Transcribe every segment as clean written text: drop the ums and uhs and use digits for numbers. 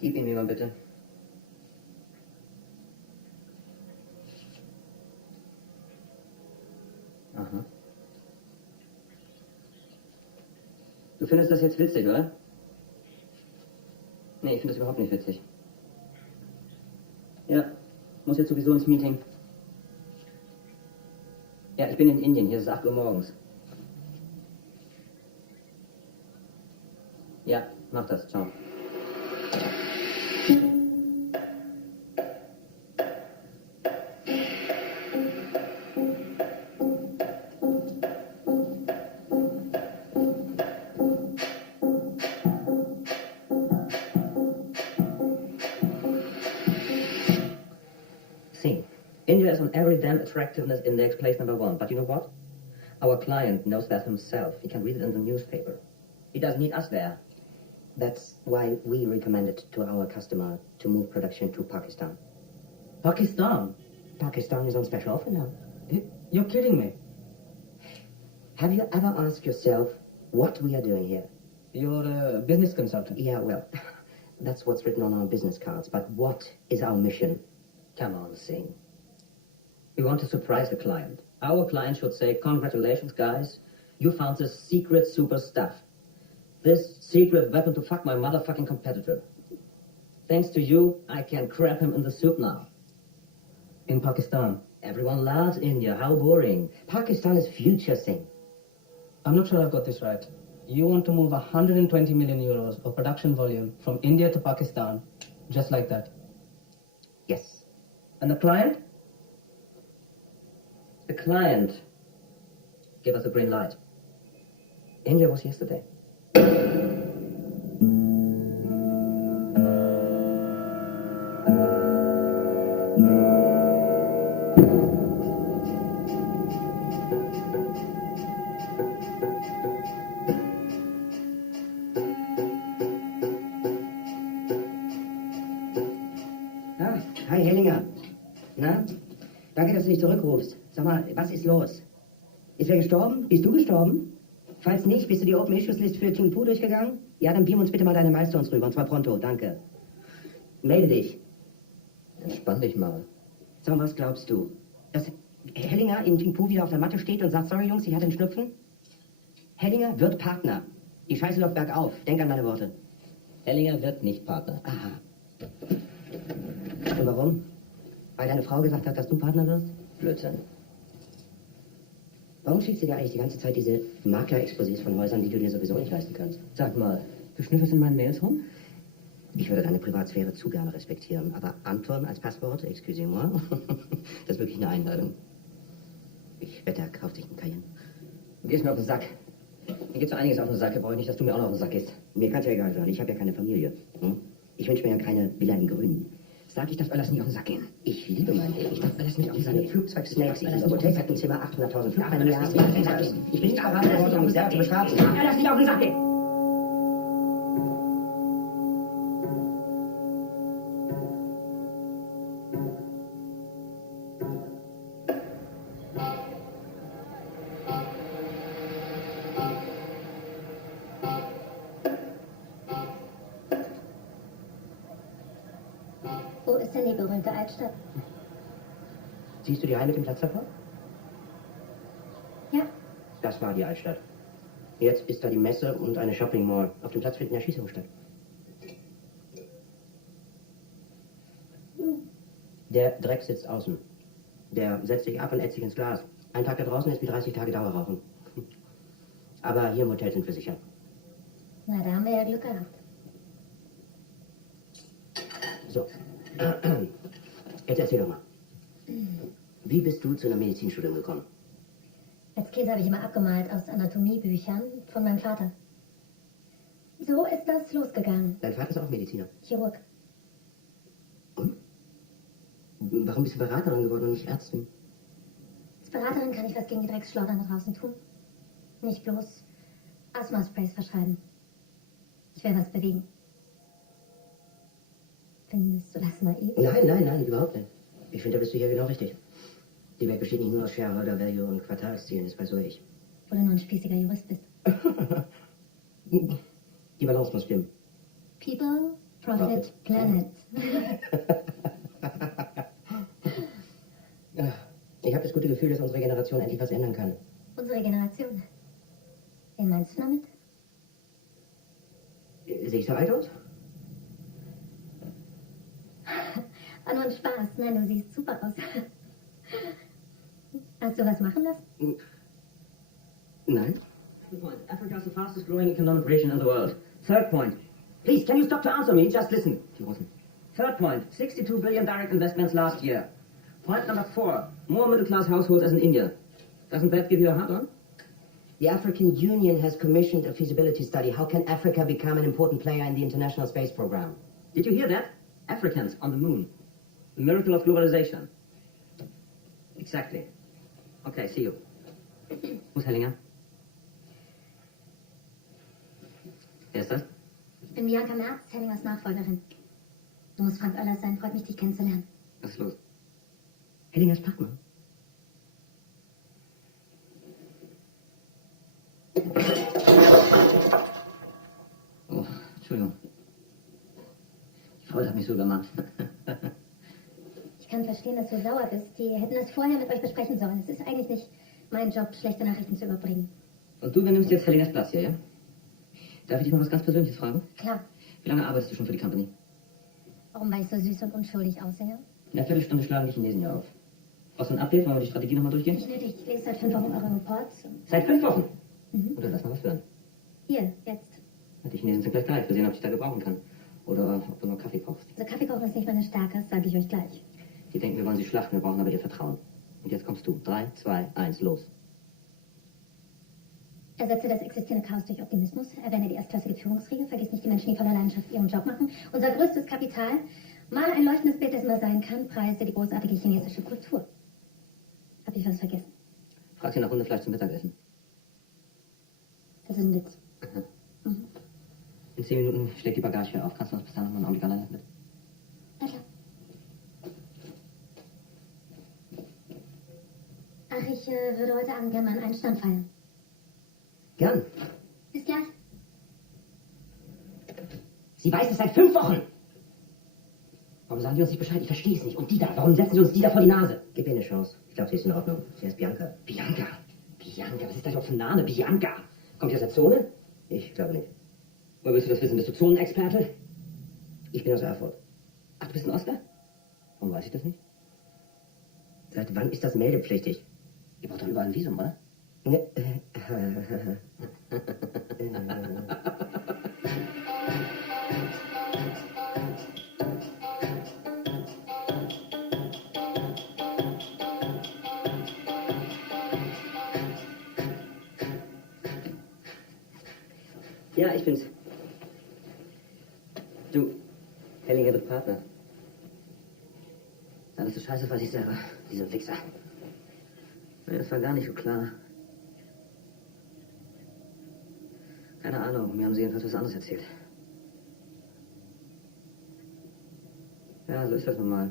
Gib ihn mir mal bitte. Aha. Du findest das jetzt witzig, oder? Nee, ich finde das überhaupt nicht witzig. Ja, muss jetzt sowieso ins Meeting. Ja, ich bin in Indien, hier ist es 8 Uhr morgens. Ja, mach das, ciao. India is on every damn attractiveness index, place number 1. But you know what? Our client knows that himself. He can read it in the newspaper. He doesn't need us there. That's why we recommended to our customer to move production to Pakistan. Pakistan? Pakistan is on special offer now. You're kidding me. Have you ever asked yourself what we are doing here? You're a business consultant. Yeah, well, that's what's written on our business cards. But what is our mission? Come on, Singh. We want to surprise the client. Our client should say, congratulations, guys. You found this secret super stuff. This secret weapon to fuck my motherfucking competitor. Thanks to you, I can crab him in the soup now. In Pakistan? Everyone loves India. How boring. Pakistan is future, Singh. I'm not sure I've got this right. You want to move 120 million euros of production volume from India to Pakistan, just like that? Yes. And the client? The client gave us a green light. India was yesterday. Hi, Hellinger. Na? Danke, dass du dich zurückrufst. Sag mal, was ist los? Ist wer gestorben? Bist du gestorben? Falls nicht, bist du die Open Issues List für King Poo durchgegangen? Ja, dann beam uns bitte mal deine Milestones rüber, und zwar pronto, danke. Melde dich. Entspann dich mal. Sag mal, was glaubst du? Dass Hellinger in King Poo wieder auf der Matte steht und sagt, sorry Jungs, ich hatte einen Schnupfen? Hellinger wird Partner. Die Scheiße läuft bergauf. Denk an meine Worte. Hellinger wird nicht Partner. Aha. Und warum? Weil deine Frau gesagt hat, dass du Partner wirst? Blödsinn. Warum schickst du dir eigentlich die ganze Zeit diese Makler-Exposés von Häusern, die du dir sowieso nicht leisten kannst? Sag mal, du schnüffelst in meinen Mails rum? Ich würde deine Privatsphäre zu gerne respektieren, aber Anton als Passwort, excusez-moi, das ist wirklich eine Einladung. Ich wette, er kauft sich einen Cayenne. Du gehst mir auf den Sack. Mir geht so einiges auf den Sack, ich brauche nicht, dass du mir auch noch auf den Sack gehst. Mir kann's ja egal sein, ich habe ja keine Familie. Hm? Ich wünsche mir ja keine Villa im Grünen. Sag, ich darf Öllers nicht auf den Sack gehen. Ich liebe mein Leben. Ich darf Öllers nicht auf den Sack gehen. Flugzeugsnacks, ich liebe Hotelbettenzimmer, 800.000 Flugbeine im Jahr. Ich bin nicht verraten worden, um mich selbst zu bestrafen. Ich darf Öllers nicht auf den Sack gehen. Wo ist denn die berühmte Altstadt? Siehst du die Haie mit dem Platz davor? Das war die Altstadt. Jetzt ist da die Messe und eine Shopping Mall. Auf dem Platz finden Erschießungen statt. Der Dreck sitzt außen. Der setzt sich ab und ätzt sich ins Glas. Ein Tag da draußen ist wie 30 Tage Dauerrauchen. Aber hier im Hotel sind wir sicher. Na, da haben wir ja Glück gehabt. So. Jetzt erzähl doch mal. Wie bist du zu einer Medizinstudium gekommen? Als Kind habe ich immer abgemalt aus Anatomiebüchern von meinem Vater. So ist das losgegangen. Dein Vater ist auch Mediziner. Chirurg. Und? Warum bist du Beraterin geworden und nicht Ärztin? Als Beraterin kann ich was gegen die Drecksschleudern da draußen tun. Nicht bloß Asthma-Sprays verschreiben. Ich will was bewegen. Findest du das naiv? Nein, überhaupt nicht. Ich finde, da bist du hier genau richtig. Die Welt besteht nicht nur aus Shareholder Value und Quartalszielen, das weiß so ich. Wo du nur ein spießiger Jurist bist. Die Balance muss stimmen. People, Profit, Planet. Ich habe das gute Gefühl, dass unsere Generation endlich was ändern kann. Unsere Generation. Wen meinst du damit? Sehe ich so alt aus? War nur ein Spaß. Nein, du siehst super aus. Hast du was machen lassen? Nein. Second point, Africa is the fastest growing economic region in the world. Third point, please, can you stop to answer me? Just listen. Third point, 62 billion direct investments last year. Point number 4, more middle-class households as in India. Doesn't that give you a hard on? The African Union has commissioned a feasibility study. How can Africa become an important player in the international space program? Did you hear that? Africans on the moon. The miracle of globalization. Exactly. Okay, see you. Who's Hellinger? Wer ist das? Ich bin Bianca Merz, Hellingers Nachfolgerin. Du musst Frank Öllers sein, freut mich, dich kennenzulernen. Was ist los? Hellingers Partner. Oh, Entschuldigung. Die Frau hat mich so übermannt. Ich kann verstehen, dass du sauer bist. Die hätten das vorher mit euch besprechen sollen. Es ist eigentlich nicht mein Job, schlechte Nachrichten zu überbringen. Und du übernimmst jetzt Hellingers Platz hier, ja? Darf ich dich mal was ganz Persönliches fragen? Klar. Wie lange arbeitest du schon für die Company? Warum, weil ich so süß und unschuldig aussehe? In einer Viertelstunde schlagen die Chinesen hier auf. Brauchst du ein Update? Wollen wir die Strategie nochmal durchgehen? Nicht nötig. Ich lese seit 5 Wochen eure Reports. Seit 5 Wochen? Mhm. Oder lass mal was hören. Hier, jetzt. Die Chinesen sind gleich da. Ich will sehen, ob ich da gebrauchen kann. Oder ob du noch Kaffee brauchst. Also Kaffee kochen ist nicht meine Stärke, das sage ich euch gleich. Die denken, wir wollen sie schlachten, wir brauchen aber ihr Vertrauen. Und jetzt kommst du. 3, 2, 1, los. Ersetze das existierende Chaos durch Optimismus, erwähne die erstklassige Führungsriege, vergiss nicht die Menschen, die voller Leidenschaft ihren Job machen. Unser größtes Kapital, mal ein leuchtendes Bild, dessen man sein kann, preise die großartige chinesische Kultur. Hab ich was vergessen? Frag sie nach Hundefleisch zum Mittagessen. Das ist ein Witz. Mhm. In 10 Minuten schlägt die Bagage hier auf. Kannst du uns bis dahin noch mal einen Augenblick alleine mit? Na klar. Ach, ich würde heute Abend gerne mal einen Einstand feiern. Gern. Bis gleich. Sie weiß es seit 5 Wochen. Warum sagen Sie uns nicht Bescheid? Ich verstehe es nicht. Und die da, warum setzen Sie uns die da vor die Nase? Gib ihr eine Chance. Ich glaube, sie ist in Ordnung. Sie heißt Bianca. Bianca. Was ist das auch für ein Name? Bianca. Kommt die aus der Zone? Ich glaube nicht. Woher willst du das wissen? Bist du Zonenexperte? Ich bin aus Erfurt. Ach, du bist ein Oscar? Warum weiß ich das nicht? Seit wann ist das meldepflichtig? Ihr braucht doch überall ein Visum, oder? Ja, ich bin's. Du, Hellinger wird Partner. Alles so scheiße, was ich selber. Diese Wichser. Nee, das war gar nicht so klar. Keine Ahnung, mir haben sie jedenfalls was anderes erzählt. Ja, so ist das nun mal.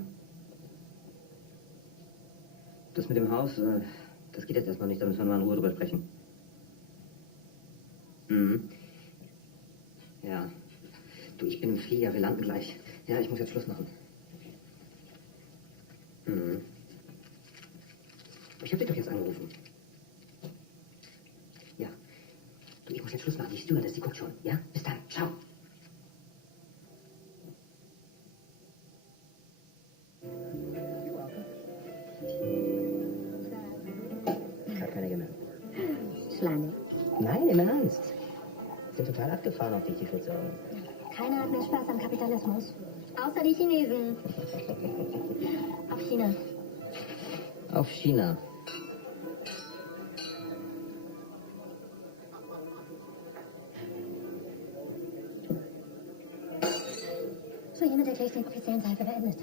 Das mit dem Haus, das geht jetzt erstmal nicht, da müssen wir mal in Ruhe drüber sprechen. Mhm. Ja. Du, ich bin im Flieger, wir landen gleich. Ja, ich muss jetzt Schluss machen. Mhm. Ich hab dich doch jetzt angerufen. muss jetzt Schluss machen. Die Stewardess, die guckt schon. Ja? Bis dann. Ciao. Ich hab keine gemerkt. Schlange. Nein, im Ernst. Sind total abgefahren auf dich, die Schlitzaugen. Keiner hat mehr Spaß am Kapitalismus. Außer die Chinesen. Auf China. Auf China. So, hiermit erkläre ich den offiziellen Teil für beendet.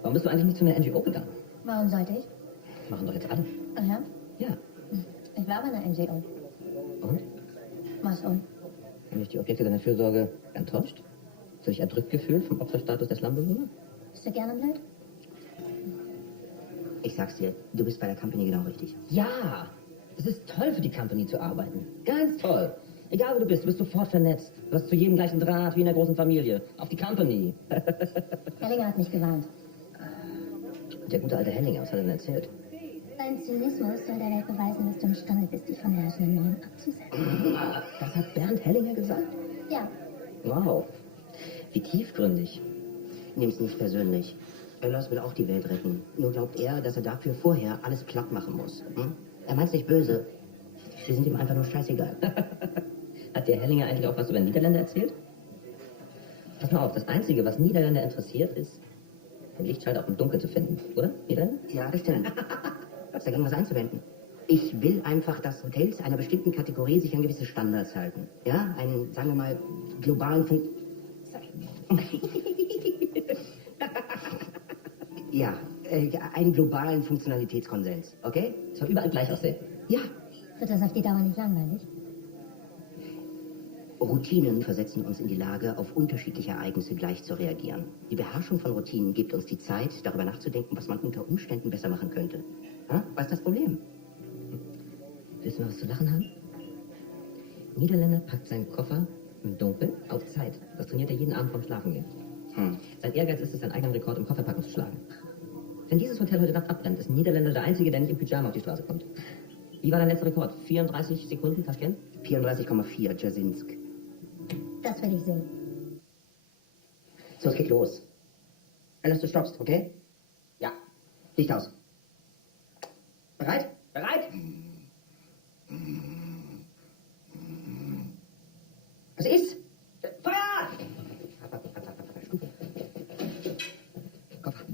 Warum bist du eigentlich nicht zu einer NGO gegangen? Warum sollte ich? Machen doch jetzt alle. Ach ja? Ja. Ich war bei einer NGO. Und? Was und? Haben dich die Objekte deiner Fürsorge enttäuscht? Hast du dich erdrückt gefühlt vom Opferstatus der Slumbewohner? Bist du gerne blöd? Ich sag's dir, du bist bei der Company genau richtig. Ja! Es ist toll, für die Company zu arbeiten. Ganz toll. Egal, wo du bist sofort vernetzt. Du hast zu jedem gleichen Draht, wie in einer großen Familie. Auf die Company. Hellinger hat mich gewarnt. Der gute alte Henninger, was hat er denn erzählt? Dein Zynismus soll der Welt beweisen, dass du imstande bist, dich von herrschenden Normen abzusetzen. Das hat Bernd Hellinger gesagt? Ja, Wow. Wie tiefgründig. Nimm's nicht persönlich. Öllers will auch die Welt retten. Nur glaubt er, dass er dafür vorher alles platt machen muss. Hm? Er meint's nicht böse. Wir sind ihm einfach nur scheißegal. Hat der Hellinger eigentlich auch was über Niederländer erzählt? Pass mal auf, das Einzige, was Niederländer interessiert, ist, den Lichtschalter auch im Dunkeln zu finden, oder, Niederländer? Ja, das stimmt. Ist dagegen was einzuwenden? Ich will einfach, dass Hotels einer bestimmten Kategorie sich an gewisse Standards halten. Ja, einen, sagen wir mal, globalen ja, einen globalen Funktionalitätskonsens, okay? Es soll überall gleich aussehen. Ja, wird das auf die Dauer nicht langweilig? Routinen versetzen uns in die Lage, auf unterschiedliche Ereignisse gleich zu reagieren. Die Beherrschung von Routinen gibt uns die Zeit, darüber nachzudenken, was man unter Umständen besser machen könnte. Ha? Was ist das Problem? Willst du mal was zu lachen haben? Niederländer packt seinen Koffer im Dunkeln auf Zeit. Das trainiert er jeden Abend vorm Schlafengehen. Sein Ehrgeiz ist es, seinen eigenen Rekord im Kofferpacken zu schlagen. Wenn dieses Hotel heute Nacht abbrennt, ist ein Niederländer der Einzige, der nicht im Pyjama auf die Straße kommt. Wie war dein letzter Rekord? 34 Sekunden, Taschkent? 34,4, Jasinsk. Das will ich sehen. So, es geht los. Alles, du stoppst, okay? Ja. Licht aus. Bereit? Bereit? Was ist? Feuer! Stufe. Koffer.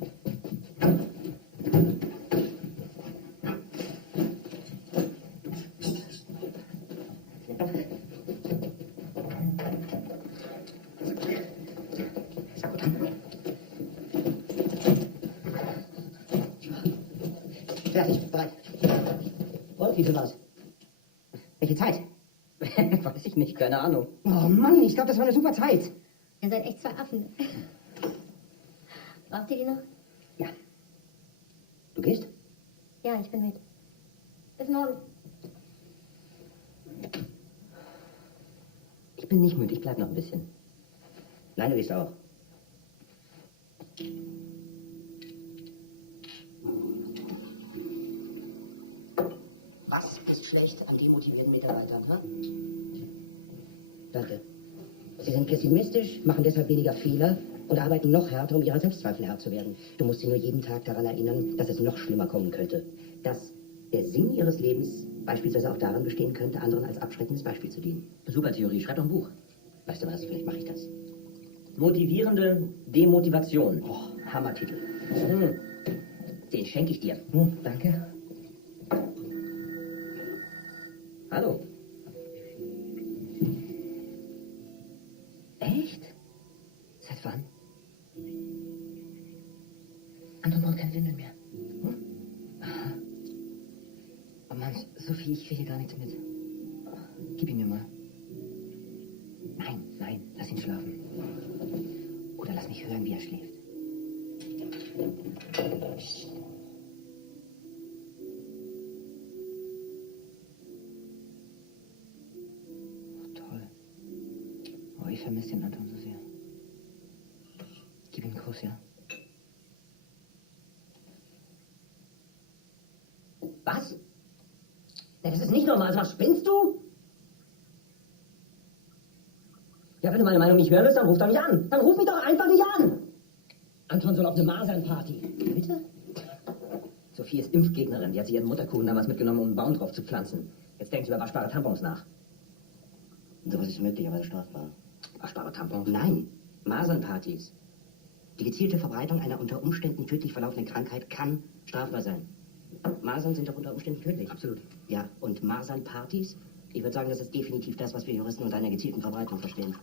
Fertig, bereit. Und wie viel war's? Welche Zeit? Weiß ich nicht, keine Ahnung. Oh Mann, ich glaube, das war eine super Zeit. Ihr seid echt zwei Affen. Braucht ihr die noch? Ja. Du gehst? Ja, ich bin mit. Bis morgen. Ich bin nicht müde, ich bleib noch ein bisschen. Nein, du gehst auch. Was ist schlecht an demotivierten Mitarbeitern, ha? Danke. Sie sind pessimistisch, machen deshalb weniger Fehler und arbeiten noch härter, um ihrer Selbstzweifel Herr zu werden. Du musst sie nur jeden Tag daran erinnern, dass es noch schlimmer kommen könnte. Dass der Sinn ihres Lebens beispielsweise auch darin bestehen könnte, anderen als abschreckendes Beispiel zu dienen. Super Theorie, schreib doch ein Buch. Weißt du was, vielleicht mache ich das. Motivierende Demotivation. Oh, Hammertitel. Den schenke ich dir. Danke. Hallo. Echt? Seit wann? Anton braucht keine Windeln mehr. Aha. Oh Mann, Sophie, ich kriege hier gar nichts mit. Gib ihn mir mal. Nein, nein, lass ihn schlafen. Oder lass mich hören, wie er schläft. Psst. Ich vermisse den Anton so sehr. Gib ihm einen Kuss, ja? Das ist nicht normal. Was spinnst du? Ja, wenn du meine Meinung nicht hören willst, dann ruf doch nicht an. Dann ruf mich doch einfach nicht an. Anton soll auf eine Masernparty. Bitte? Sophie ist Impfgegnerin. Die hat sich ihren Mutterkuchen damals mitgenommen, um einen Baum drauf zu pflanzen. Jetzt denkt sie über waschbare Tampons nach. Sowas ist möglicherweise strafbar. Waschbare Tampons? Nein, Masernpartys. Die gezielte Verbreitung einer unter Umständen tödlich verlaufenden Krankheit kann strafbar sein. Masern sind doch unter Umständen tödlich. Absolut. Ja, und Masernpartys? Ich würde sagen, das ist definitiv das, was wir Juristen unter einer gezielten Verbreitung verstehen.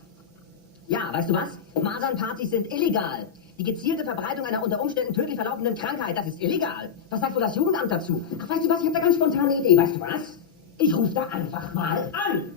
Ja, weißt du was? Masernpartys sind illegal. Die gezielte Verbreitung einer unter Umständen tödlich verlaufenden Krankheit, das ist illegal. Was sagt wohl das Jugendamt dazu? Ach, weißt du was? Ich habe da ganz spontane Idee. Weißt du was? Ich rufe da einfach mal an.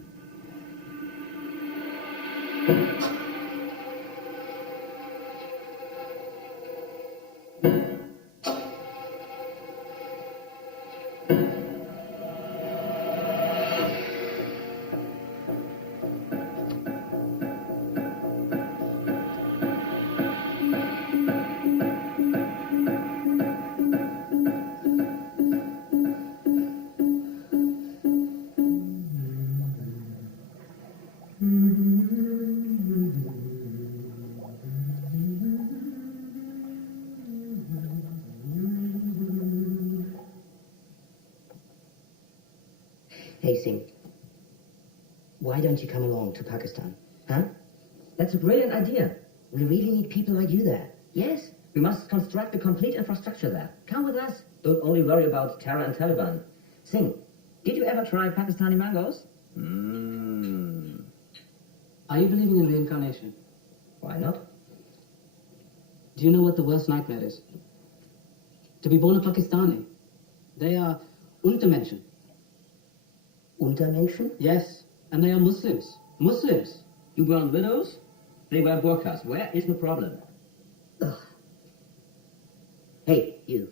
Hey, Singh. Why don't you come along to Pakistan? Huh? That's a brilliant idea. We really need people like you there. Yes, we must construct a complete infrastructure there. Come with us. Don't only worry about terror and Taliban. Sing, did you ever try Pakistani mangoes? Are you believing in reincarnation? Why not? Do you know what the worst nightmare is? To be born a Pakistani. They are Untermenschen. Untermenschen? Yes, and they are Muslims. Muslims. You burn widows? They wear burqas. Where is the problem? Ugh. Hey, you.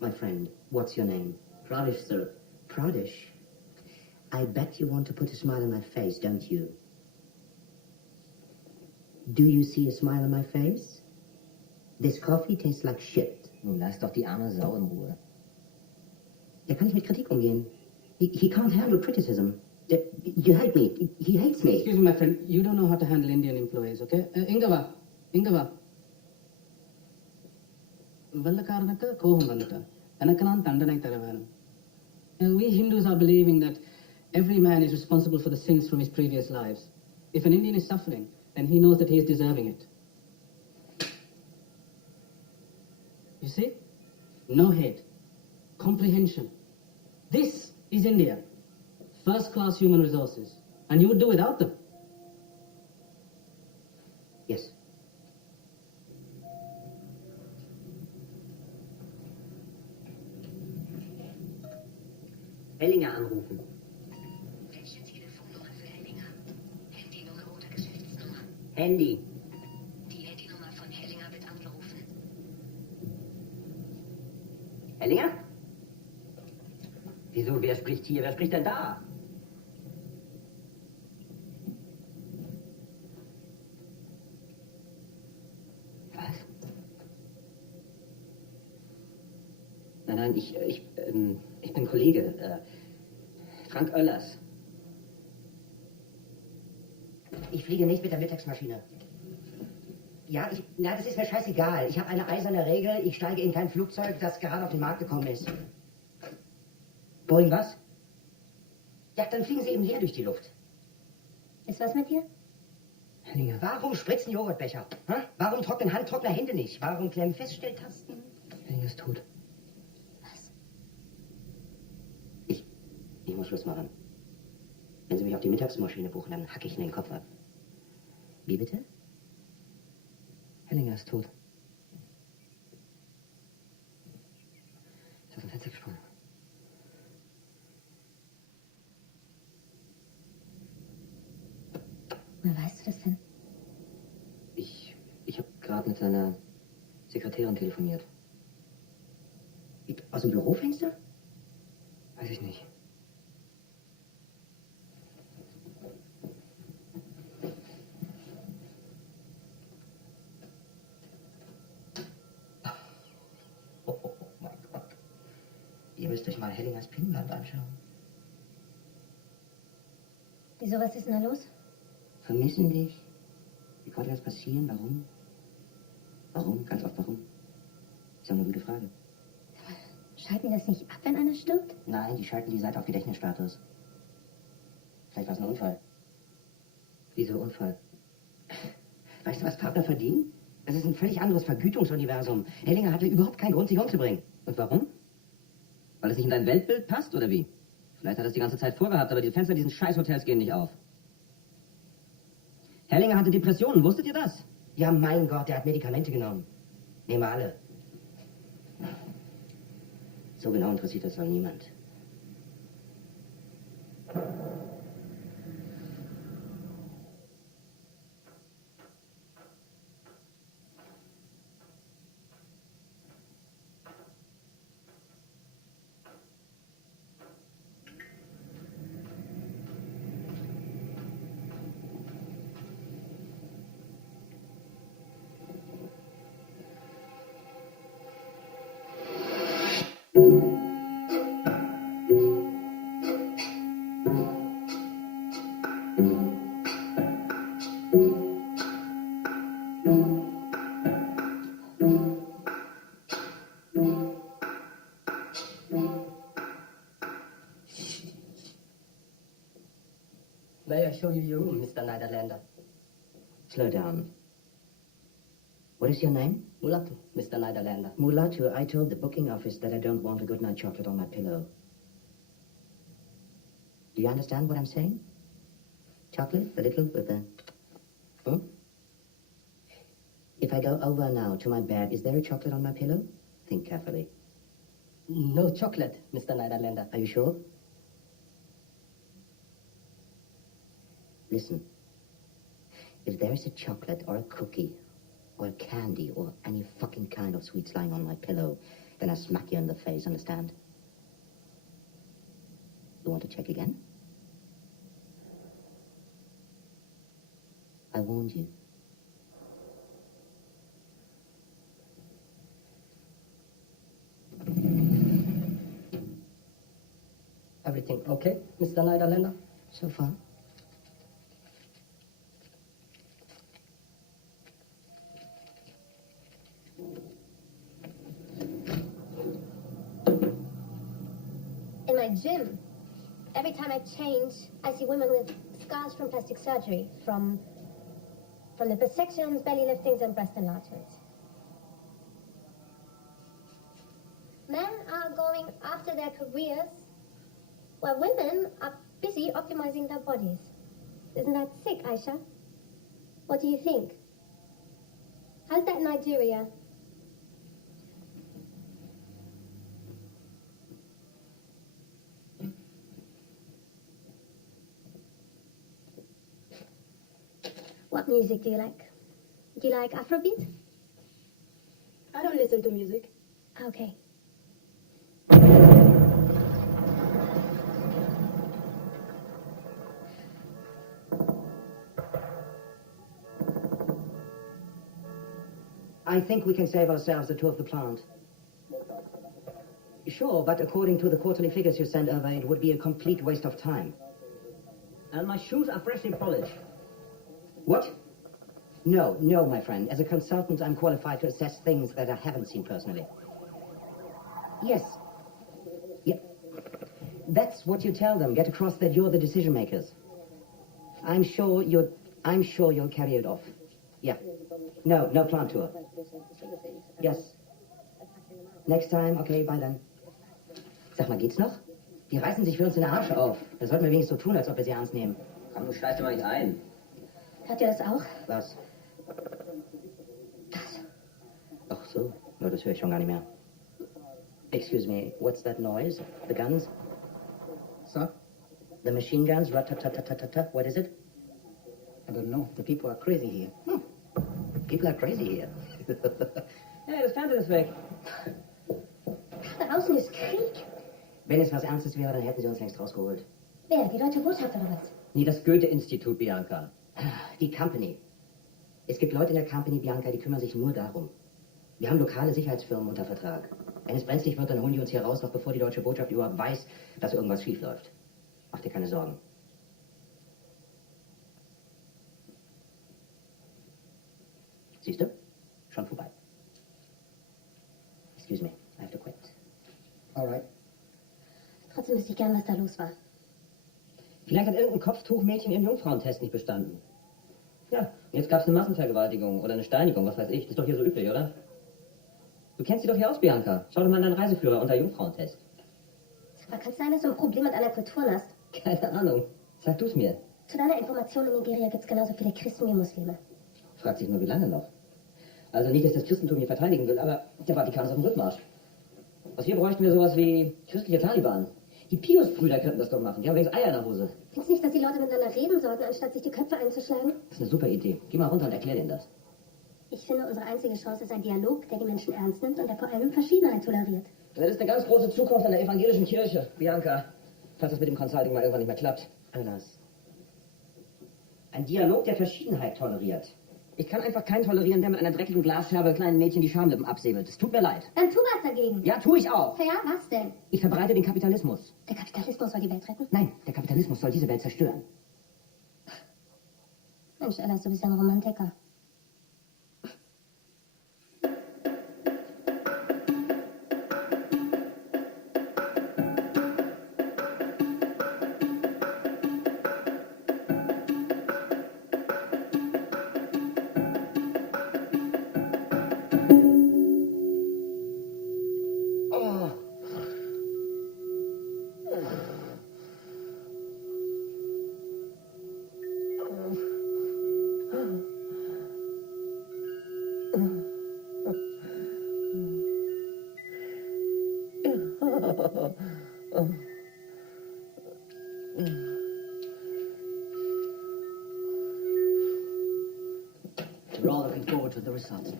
My friend, what's your name? Pradesh, sir. Pradesh. I bet you want to put a smile on my face, don't you? Do you see a smile on my face? This coffee tastes like shit. Nun lass doch die arme Sau in Ruhe. Der kann nicht mit Kritik umgehen. He can't handle criticism. You hate me. He hates me. Excuse me, my friend. You don't know how to handle Indian employees, okay? Ingava. Vellakaranaka koham vannata. Anakanan tandanai taravanam. We Hindus are believing that every man is responsible for the sins from his previous lives. If an Indian is suffering, then he knows that he is deserving it. You see? No hate. Comprehension. This is India. First-class human resources. And you would do without them. Yes. Hellinger anrufen. Welche Telefonnummer für Hellinger? Handynummer oder Geschäftsnummer? Handy. Die Handynummer von Hellinger wird angerufen. Hellinger? Wieso? Wer spricht hier? Wer spricht denn da? Was? Nein, ich bin Kollege. Frank Öllers. Ich fliege nicht mit der Mittagsmaschine. Ja, das ist mir scheißegal. Ich habe eine eiserne Regel. Ich steige in kein Flugzeug, das gerade auf den Markt gekommen ist. Boeing was? Ja, dann fliegen Sie eben leer durch die Luft. Ist was mit dir? Hellinger. Warum spritzen Joghurtbecher? Hä? Warum trocknen handtrockner Hände nicht? Warum klemmen Feststelltasten? Hellinger ist tot. Was? Ich muss Schluss machen. Wenn Sie mich auf die Mittagsmaschine buchen, dann hacke ich Ihnen den Kopf ab. Wie bitte? Hellinger ist tot. Ist auf den Fenster gesprungen. Woher weißt du das denn? Ich habe gerade mit seiner Sekretärin telefoniert. Aus dem Bürofenster? Weiß ich nicht. Oh mein Gott. Ihr müsst euch mal Hellingers Pinnwand anschauen. Wieso, was ist denn da los? Vermissen dich? Wie konnte das passieren? Warum? Warum? Ganz oft warum? Ist ja eine gute Frage. Schalten die das nicht ab, wenn einer stirbt? Nein, die schalten die Seite auf Gedächtnisstatus. Vielleicht war es ein Unfall. Wieso Unfall? Weißt du, was Partner verdienen? Das ist ein völlig anderes Vergütungsuniversum. Hellinger hatte überhaupt keinen Grund, sich umzubringen. Und warum? Weil es nicht in dein Weltbild passt, oder wie? Vielleicht hat er es die ganze Zeit vorgehabt, aber die Fenster dieses Scheißhotels gehen nicht auf. Hellinger hatte Depressionen, wusstet ihr das? Ja, mein Gott, der hat Medikamente genommen. Nehmen wir alle. So genau interessiert das dann niemand. May I show you your room, Mr. Niederländer? Slow down. What is your name? Mulatu, Mr. Niederländer. Mulatu, I told the booking office that I don't want a goodnight chocolate on my pillow. Do you understand what I'm saying? Chocolate, the little with the... Hmm? If I go over now to my bed, is there a chocolate on my pillow? Think carefully. No chocolate, Mr. Niederländer. Are you sure? Listen. If there is a chocolate or a cookie or a candy or any fucking kind of sweets lying on my pillow, then I smack you in the face, understand? You want to check again? I warned you. Everything okay, Mr. Niederländer? So far. In my gym, every time I change, I see women with scars from plastic surgery, from lipossuctions, belly liftings, and breast enlargements. Men are going after their careers, while women are busy optimizing their bodies. Isn't that sick, Aisha? What do you think? How's that in Nigeria? What music do you like? Do you like Afrobeat? I don't listen to music. Okay. I think we can save ourselves the tour of the plant. Sure, but according to the quarterly figures you sent over, it would be a complete waste of time. And my shoes are freshly polished. What? No, my friend. As a consultant, I'm qualified to assess things that I haven't seen personally. Yes. Yep. That's what you tell them. Get across that you're the decision makers. I'm sure you'll carry it off. Yeah. No plant tour. Yes. Next time, okay, bye then. Sag mal, geht's noch? Die reißen sich für uns in der Arsch auf. Das sollten wir wenigstens so tun, als ob wir sie ernst nehmen. Komm, du schleichst mal nicht ein. Hört ihr das auch? Was? Das. Ach so, no, das höre ich schon gar nicht mehr. Excuse me, what's that noise? The guns? Sir? The machine guns? Rat-tat-tat-tat-tat-tat. What is it? I don't know. The people are crazy here. People are crazy here. Hey, das Fernsehen ist weg. Da draußen ist Krieg. Wenn es was Ernstes wäre, dann hätten sie uns längst rausgeholt. Wer? Die deutsche Botschaft oder was? Nee, das Goethe-Institut, Bianca. Die Company. Es gibt Leute in der Company, Bianca, die kümmern sich nur darum. Wir haben lokale Sicherheitsfirmen unter Vertrag. Wenn es brenzlig wird, dann holen die uns hier raus, noch bevor die deutsche Botschaft überhaupt weiß, dass irgendwas schief läuft. Mach dir keine Sorgen. Siehst du? Schon vorbei. Excuse me, I have to quit. All right. Trotzdem wüsste ich gern, was da los war. Vielleicht hat irgendein Kopftuchmädchen ihren Jungfrauentest nicht bestanden. Ja, jetzt gab es eine Massenvergewaltigung oder eine Steinigung, was weiß ich. Das ist doch hier so üblich, oder? Du kennst sie doch hier aus, Bianca. Schau doch mal in deinen Reiseführer unter Jungfrauentest. Aber kann es sein, dass du ein Problem mit einer Kultur hast? Keine Ahnung. Sag du's mir. Zu deiner Information, in Nigeria gibt es genauso viele Christen wie Muslime. Fragt sich nur, wie lange noch. Also nicht, dass das Christentum hier verteidigen will, aber der Vatikan ist auf dem Rückmarsch. Was wir bräuchten wir sowas wie christliche Taliban. Die Pius-Brüder könnten das doch machen. Die haben wenigstens Eier in der Hose. Findest du nicht, dass die Leute miteinander reden sollten, anstatt sich die Köpfe einzuschlagen? Das ist eine super Idee. Geh mal runter und erklär denen das. Ich finde, unsere einzige Chance ist ein Dialog, der die Menschen ernst nimmt und der vor allem Verschiedenheit toleriert. Das ist eine ganz große Zukunft in der evangelischen Kirche, Bianca. Falls das mit dem Consulting mal irgendwann nicht mehr klappt. Öllers. Ein Dialog, der Verschiedenheit toleriert. Ich kann einfach keinen tolerieren, der mit einer dreckigen Glasscherbe kleinen Mädchen die Schamlippen absäbelt. Es tut mir leid. Dann tu was dagegen. Ja, tue ich auch. Ja, was denn? Ich verbreite den Kapitalismus. Der Kapitalismus soll die Welt retten? Nein, der Kapitalismus soll diese Welt zerstören. Mensch, Öllers, du bist ja ein Romantiker. We're all looking forward to the results.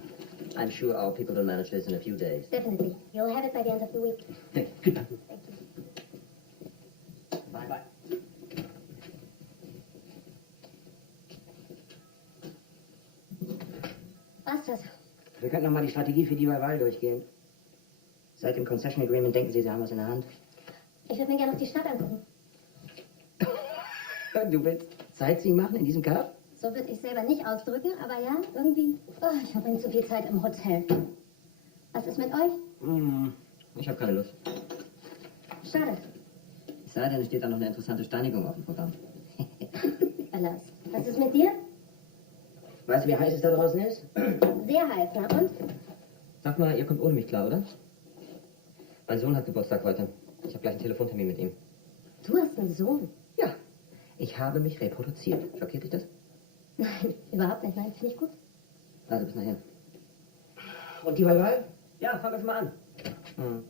I'm sure our people will manage this in a few days. Definitely. You'll have it by the end of the week. Hey, goodbye. Thank you. Bye bye. Was das? Wir könnten noch mal die Strategie für die Wahl durchgehen. Seit dem Concession Agreement denken Sie, Sie haben was in der Hand? Ich würde mir gerne noch die Stadt angucken. Du willst Sightseeing machen in diesem Car? So würde ich selber nicht ausdrücken, aber ja, irgendwie. Oh, ich verbringe zu viel Zeit im Hotel. Was ist mit euch? Ich habe keine Lust. Schade. Es sei denn, es steht da noch eine interessante Steinigung auf dem Programm. Öllers. Was ist mit dir? Weißt du, wie heiß es da draußen ist? Sehr heiß, na und? Sag mal, ihr kommt ohne mich klar, oder? Mein Sohn hat Geburtstag heute. Ich habe gleich einen Telefontermin mit ihm. Du hast einen Sohn. Ja, ich habe mich reproduziert. Schockiert dich das? Nein, überhaupt nicht. Nein, finde ich gut. Also bis nachher. Und die Wahl? Ja, fang schon mal an. Fangen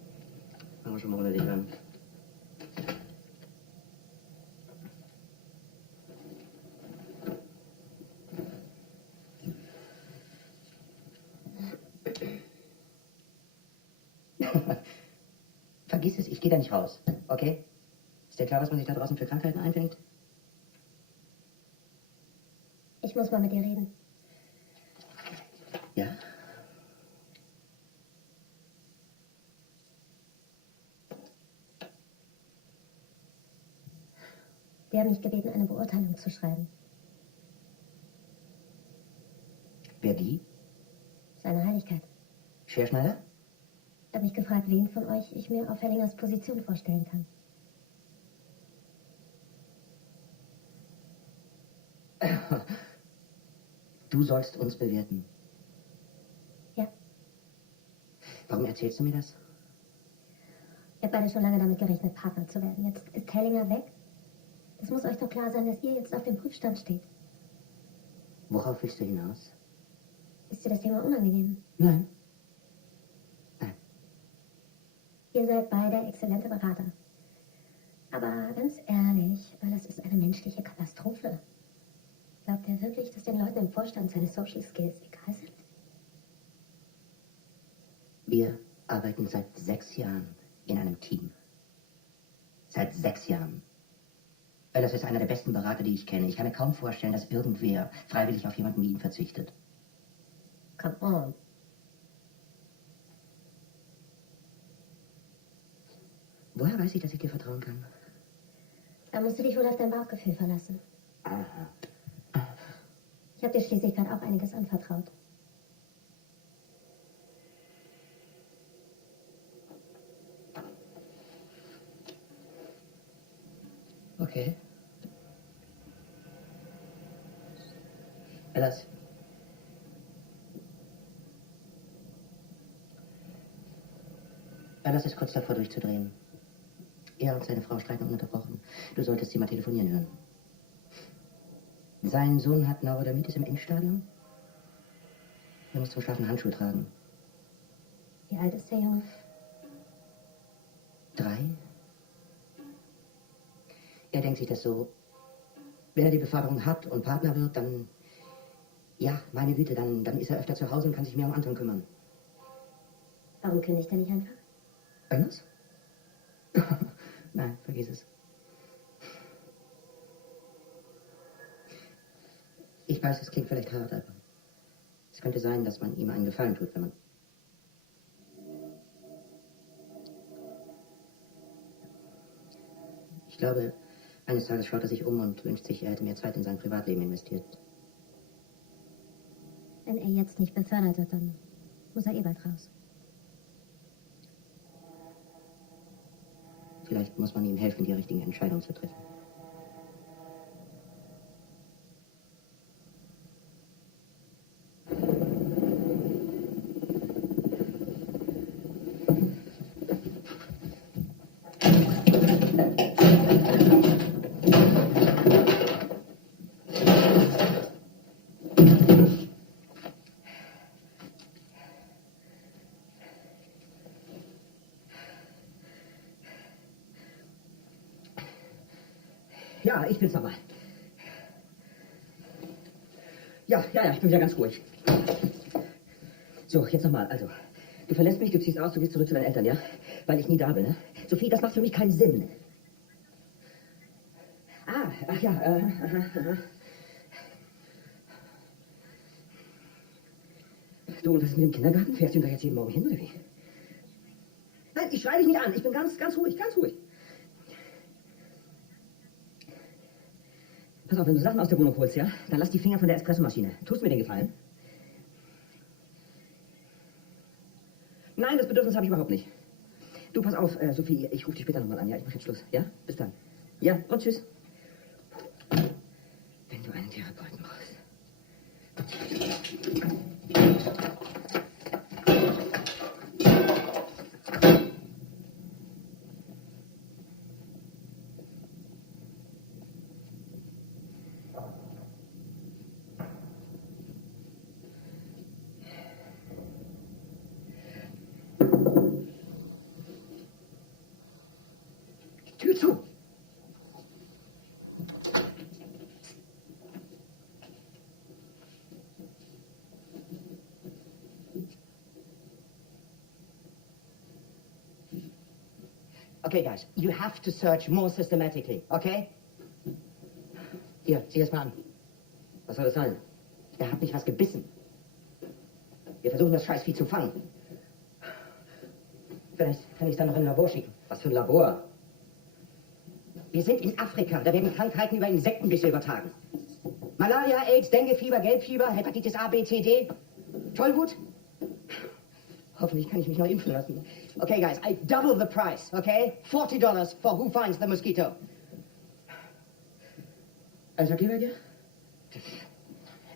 wir schon mal ohne dich an. Vergiss es, ich gehe da nicht raus. Okay? Ist dir klar, was man sich da draußen für Krankheiten einfängt? Ich muss mal mit dir reden. Ja? Die haben mich gebeten, eine Beurteilung zu schreiben. Wer die? Seine Heiligkeit. Scherschneider? Er hat mich gefragt, wen von euch ich mir auf Hellingers Position vorstellen kann. Du sollst uns bewerten. Ja. Warum erzählst du mir das? Ihr habt beide schon lange damit gerechnet, Partner zu werden. Jetzt ist Hellinger weg. Das muss euch doch klar sein, dass ihr jetzt auf dem Prüfstand steht. Worauf willst du hinaus? Ist dir das Thema unangenehm? Nein. Ihr seid beide exzellente Berater. Aber ganz ehrlich, weil das ist eine menschliche Katastrophe. Glaubt ihr wirklich, dass den Leuten im Vorstand seine Social Skills egal sind? Wir arbeiten seit 6 Jahren in einem Team. Seit 6 Jahren. Das ist einer der besten Berater, die ich kenne. Ich kann mir kaum vorstellen, dass irgendwer freiwillig auf jemanden wie ihn verzichtet. Come on. Woher weiß ich, dass ich dir vertrauen kann? Da musst du dich wohl auf dein Bauchgefühl verlassen. Aha. Ich habe dir schließlich gerade auch einiges anvertraut. Okay. Öllers. Öllers ist kurz davor durchzudrehen. Er und seine Frau streiten ununterbrochen. Du solltest sie mal telefonieren hören. Sein Sohn hat Neurodermitis im Endstadium. Er muss zum Schlafen Handschuhe tragen. Wie alt ist der Junge? 3. Er denkt sich das so, wenn er die Beförderung hat und Partner wird, dann, ja, meine Güte, dann ist er öfter zu Hause und kann sich mehr um Anton kümmern. Warum kündigt er nicht einfach? Öllers? Nein, vergiss es. Ich weiß, es klingt vielleicht hart, aber es könnte sein, dass man ihm einen Gefallen tut, wenn man... Ich glaube, eines Tages schaut er sich um und wünscht sich, er hätte mehr Zeit in sein Privatleben investiert. Wenn er jetzt nicht befördert wird, dann muss er eh bald raus. Vielleicht muss man ihm helfen, die richtigen Entscheidungen zu treffen. Ja, ich bin's nochmal. Ja, ich bin wieder ganz ruhig. So, jetzt nochmal, also. Du verlässt mich, du ziehst aus, du gehst zurück zu deinen Eltern, ja? Weil ich nie da bin, ne? Sophie, das macht für mich keinen Sinn. Ach ja, aha. Du, und was ist mit dem Kindergarten? Fährst du da jetzt jeden Morgen hin, oder wie? Nein, ich schreie dich nicht an. Ich bin ganz ruhig, ganz ruhig. Pass auf, wenn du Sachen aus der Wohnung holst, ja? Dann lass die Finger von der Espressomaschine. Tust mir den Gefallen? Nein, das Bedürfnis habe ich überhaupt nicht. Du, pass auf, Sophie, ich rufe dich später nochmal an, ja? Ich mache jetzt Schluss, ja? Bis dann. Ja, und tschüss. Wenn du einen Therapeuten brauchst. Tür zu! Okay, guys, you have to search more systematically, okay? Hier, sieh das mal an. Was soll das sein? Er hat mich was gebissen. Wir versuchen, das Scheißvieh zu fangen. Vielleicht kann ich es dann noch in ein Labor schicken. Was für ein Labor? Wir sind in Afrika, da werden Krankheiten über Insektenbisse übertragen. Malaria, AIDS, Denguefieber, Gelbfieber, Hepatitis A, B, C, D. Tollwut? Hoffentlich kann ich mich noch impfen lassen. Okay, guys, I double the price, okay? $40 for who finds the mosquito. Alles okay bei dir?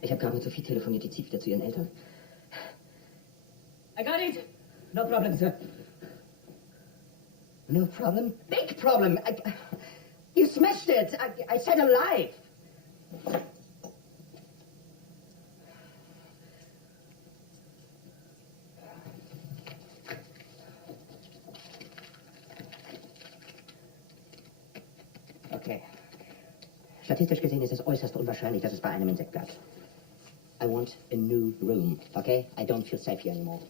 Ich habe gerade mit Sophie telefoniert, die zieht wieder zu ihren Eltern. I got it. No problem, sir. No problem? Big problem. You smashed it. I said alive. Okay. Statistisch gesehen ist es äußerst unwahrscheinlich, dass es bei einem Insekt bleibt. I want a new room, okay? I don't feel safe here anymore.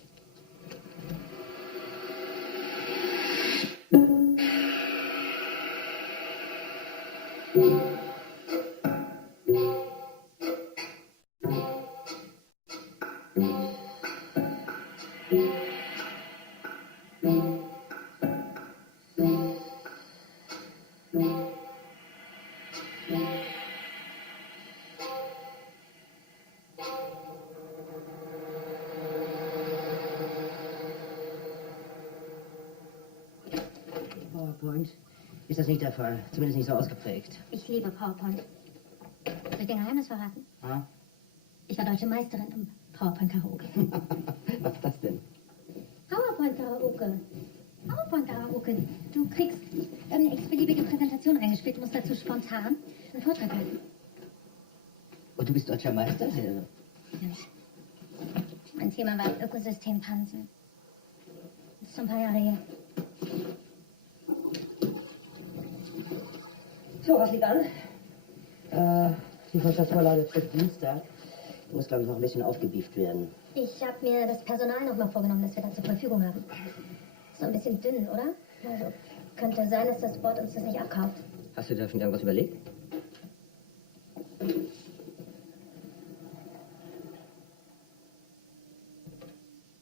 PowerPoint. ist das nicht der Fall. Zumindest nicht so ausgeprägt. Ich liebe PowerPoint. Soll ich dir ein Geheimnis verraten? Ah? Ich war deutsche Meisterin im PowerPoint-Karaoke. Was ist das denn? PowerPoint-Karaoke. PowerPoint-Karaoke. Du kriegst eine x-beliebige Präsentation eingespielt, musst dazu spontan einen Vortrag halten. Und du bist deutscher Meister? Ja. Ja. Mein Thema war Ökosystempansen. Das ist schon ein paar Jahre her. So, was liegt an? Die Konzertvorlage tritt Dienstag. Die muss, glaube ich, noch ein bisschen aufgebieft werden. Ich habe mir das Personal noch mal vorgenommen, das wir da zur Verfügung haben. Ist noch ein bisschen dünn, oder? Also, könnte sein, dass das Board uns das nicht abkauft. Hast du dir da schon irgendwas überlegt?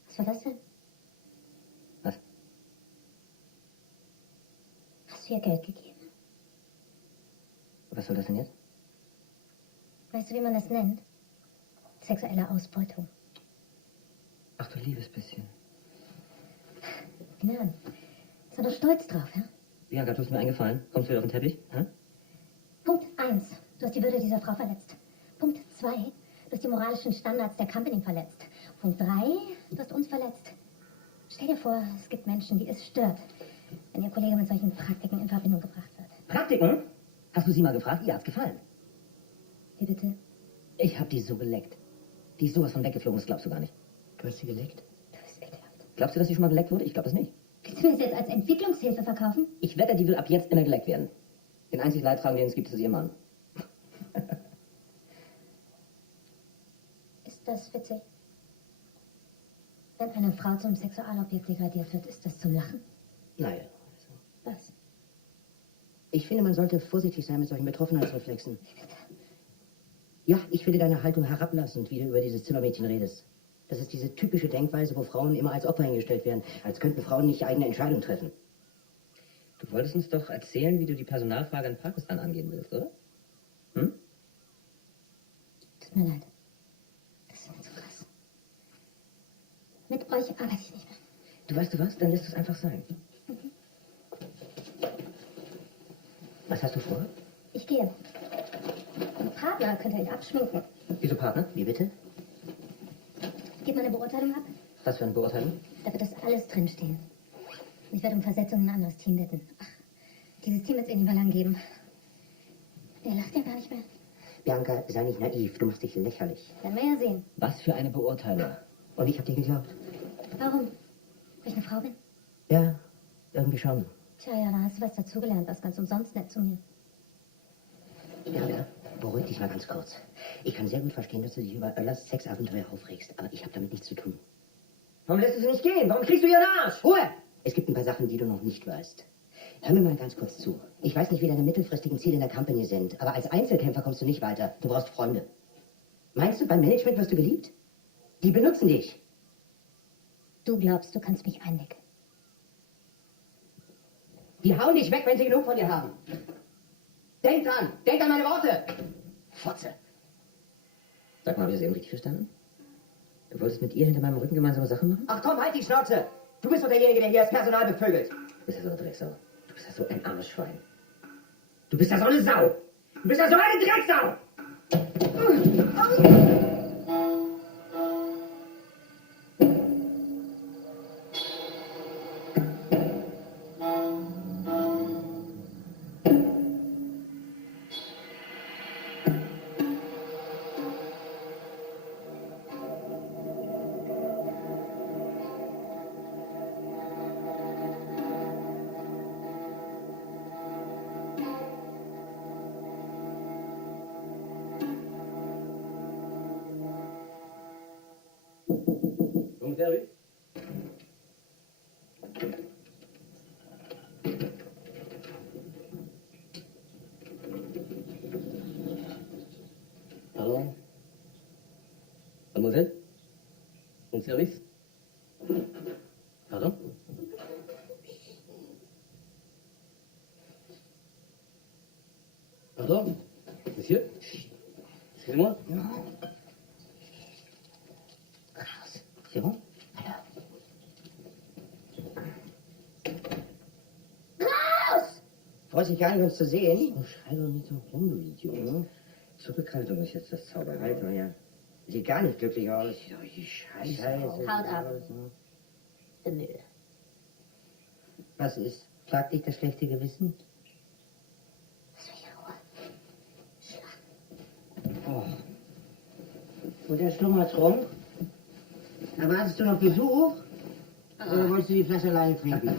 Was war das denn? Was? Hast du ihr Geld gegeben? Was soll das denn jetzt? Weißt du, wie man das nennt? Sexuelle Ausbeutung. Ach du liebes bisschen. Ja, ist doch stolz drauf, ja? Bianca, tust du mir einen Gefallen? Kommst du wieder auf den Teppich? Hä? Punkt 1. Du hast die Würde dieser Frau verletzt. Punkt 2. Du hast die moralischen Standards der Company verletzt. Punkt 3. Du hast uns verletzt. Stell dir vor, es gibt Menschen, die es stört, wenn ihr Kollege mit solchen Praktiken in Verbindung gebracht wird. Praktiken? Hast du sie mal gefragt? Ihr hat's gefallen. Wie bitte? Ich hab die so geleckt. Die ist sowas von weggeflogen, das glaubst du gar nicht. Du hast sie geleckt? Du bist ekelhaft. Glaubst du, dass sie schon mal geleckt wurde? Ich glaube es nicht. Willst du mir das jetzt als Entwicklungshilfe verkaufen? Ich wette, die will ab jetzt immer geleckt werden. Den einzig Leidtragenden, den es gibt, ist ihr Mann. Ist das witzig? Wenn eine Frau zum Sexualobjekt degradiert wird, ist das zum Lachen? Naja. Was? Ich finde, man sollte vorsichtig sein mit solchen Betroffenheitsreflexen. Ja, ich finde deine Haltung herablassend, wie du über dieses Zimmermädchen redest. Das ist diese typische Denkweise, wo Frauen immer als Opfer hingestellt werden, als könnten Frauen nicht eigene Entscheidungen treffen. Du wolltest uns doch erzählen, wie du die Personalfrage in Pakistan angehen willst, oder? Hm? Tut mir leid. Das ist mir zu krass. Mit euch arbeite ich nicht mehr. Du weißt du was? Dann lässt es einfach sein. Was hast du vor? Ich gehe. Ein Partner könnt ihr euch abschminken. Wieso Partner? Wie bitte? Gib meine Beurteilung ab. Was für eine Beurteilung? Da wird das alles drinstehen. Ich werde um Versetzung in ein anderes Team bitten. Ach, dieses Team wird es eh nicht mehr lang geben. Der lacht ja gar nicht mehr. Bianca, sei nicht naiv, du machst dich lächerlich. Werden wir ja sehen. Was für eine Beurteilung? Und ich hab dir geglaubt. Warum? Weil ich eine Frau bin? Ja, irgendwie schon. Tja, ja, da hast du was dazugelernt, was ganz umsonst nett zu mir. Bianca, beruhig dich mal ganz kurz. Ich kann sehr gut verstehen, dass du dich über Öllers Sexabenteuer aufregst, aber ich habe damit nichts zu tun. Warum lässt du sie nicht gehen? Warum kriegst du ihren Arsch? Ruhe! Es gibt ein paar Sachen, die du noch nicht weißt. Hör mir mal ganz kurz zu. Ich weiß nicht, wie deine mittelfristigen Ziele in der Company sind, aber als Einzelkämpfer kommst du nicht weiter. Du brauchst Freunde. Meinst du, beim Management wirst du geliebt? Die benutzen dich. Du glaubst, du kannst mich einwickeln. Die hauen dich weg, wenn sie genug von dir haben. Denk dran! Denk an meine Worte! Fotze! Sag mal, habe ich das eben richtig verstanden? Du wolltest mit ihr hinter meinem Rücken gemeinsame Sachen machen? Ach komm, halt die Schnauze! Du bist doch derjenige, der hier das Personal bevögelt. Du bist ja so eine Drecksau. Du bist ja so ein armes Schwein. Du bist ja so eine Sau. Du bist ja so eine Drecksau! Devid? Pardon? Mademoiselle? Mon service? Pardon? Pardon? Monsieur? Excusez-moi? Raus. C'est bon? Alors. Raus! freust dich gar nicht, uns zu sehen? Oh, schrei doch nicht so rum, du Idiot. Zurückhaltung ist jetzt das Zauberwort. Alter, ja. Sieht gar nicht glücklich aus. Die Scheiße. Haut ab. Bin müde. Was ist? Plagt dich das schlechte Gewissen? Was will ich Ruhe? Oh. Und der schlummert rum? Erwartest du noch Besuch? Oder wolltest du die Flasche allein trinken?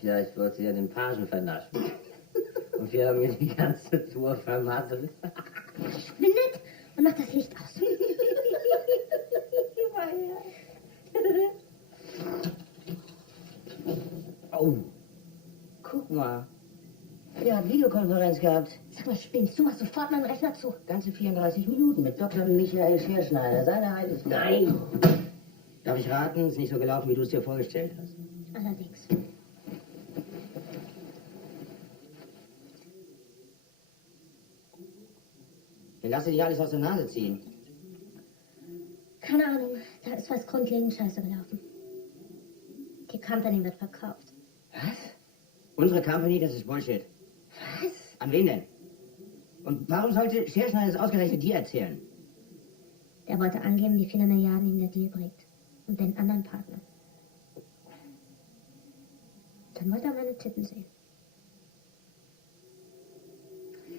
Vielleicht wollte sie ja den Pagen vernaschen. Und wir haben mir die ganze Tour vermasselt. Verschwindet und macht das Licht aus. Oh. Guck mal. Der hat Videokonferenz gehabt. Sag mal, spinnst du? Mach sofort meinen Rechner zu. Ganze 34 Minuten mit Dr. Michael Scherschneider. Seine Heit ist... Nein! Darf ich raten? Ist nicht so gelaufen, wie du es dir vorgestellt hast. Allerdings. Dann lass dir nicht alles aus der Nase ziehen. Keine Ahnung, da ist was grundlegend scheiße gelaufen. Die Company wird verkauft. Was? Unsere Company, das ist Bullshit. Was? An wen denn? Und warum sollte Scherschneider das ausgerechnet dir erzählen? Der wollte angeben, wie viele Milliarden ihm der Deal bringt. Und den anderen Partner. Dann wollte er meine Titten sehen.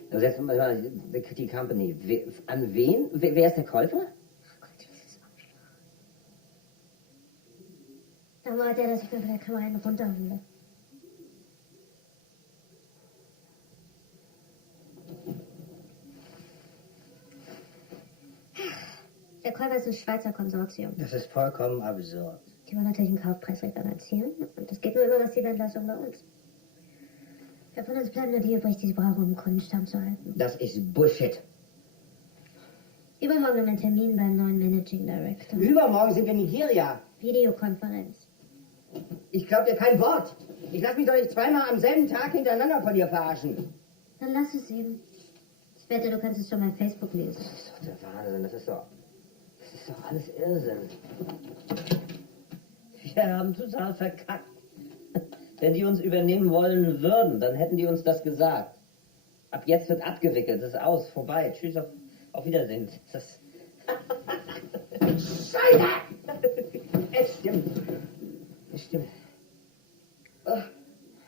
Also jetzt mal die Company. An wen? Wer ist der Käufer? Ach Gott, dieses Arschloch. Dann wollte er, dass ich mir von der Kamera einen runterhole. Der Käufer ist ein Schweizer Konsortium. Das ist vollkommen absurd. Die wollen natürlich ein Kaufpreisrecht anerziehen. Und das geht nur über Massiventlassung bei uns. Ja, von uns bleiben nur die übrig, die sie brauchen, um den Kundenstamm zu halten. Das ist Bullshit. Übermorgen haben wir einen Termin beim neuen Managing Director. Übermorgen sind wir in Nigeria. Videokonferenz. Ich glaub dir kein Wort. Ich lass mich doch nicht zweimal am selben Tag hintereinander von dir verarschen. Dann lass es eben. Ich wette, du kannst es schon bei Facebook lesen. Das ist doch der Wahnsinn. Das ist doch alles Irrsinn. Wir haben total verkackt. Wenn die uns übernehmen wollen würden, dann hätten die uns das gesagt. Ab jetzt wird abgewickelt, das ist aus, vorbei. Tschüss, auf Wiedersehen. Das Scheiße! Es stimmt. Es stimmt. Oh.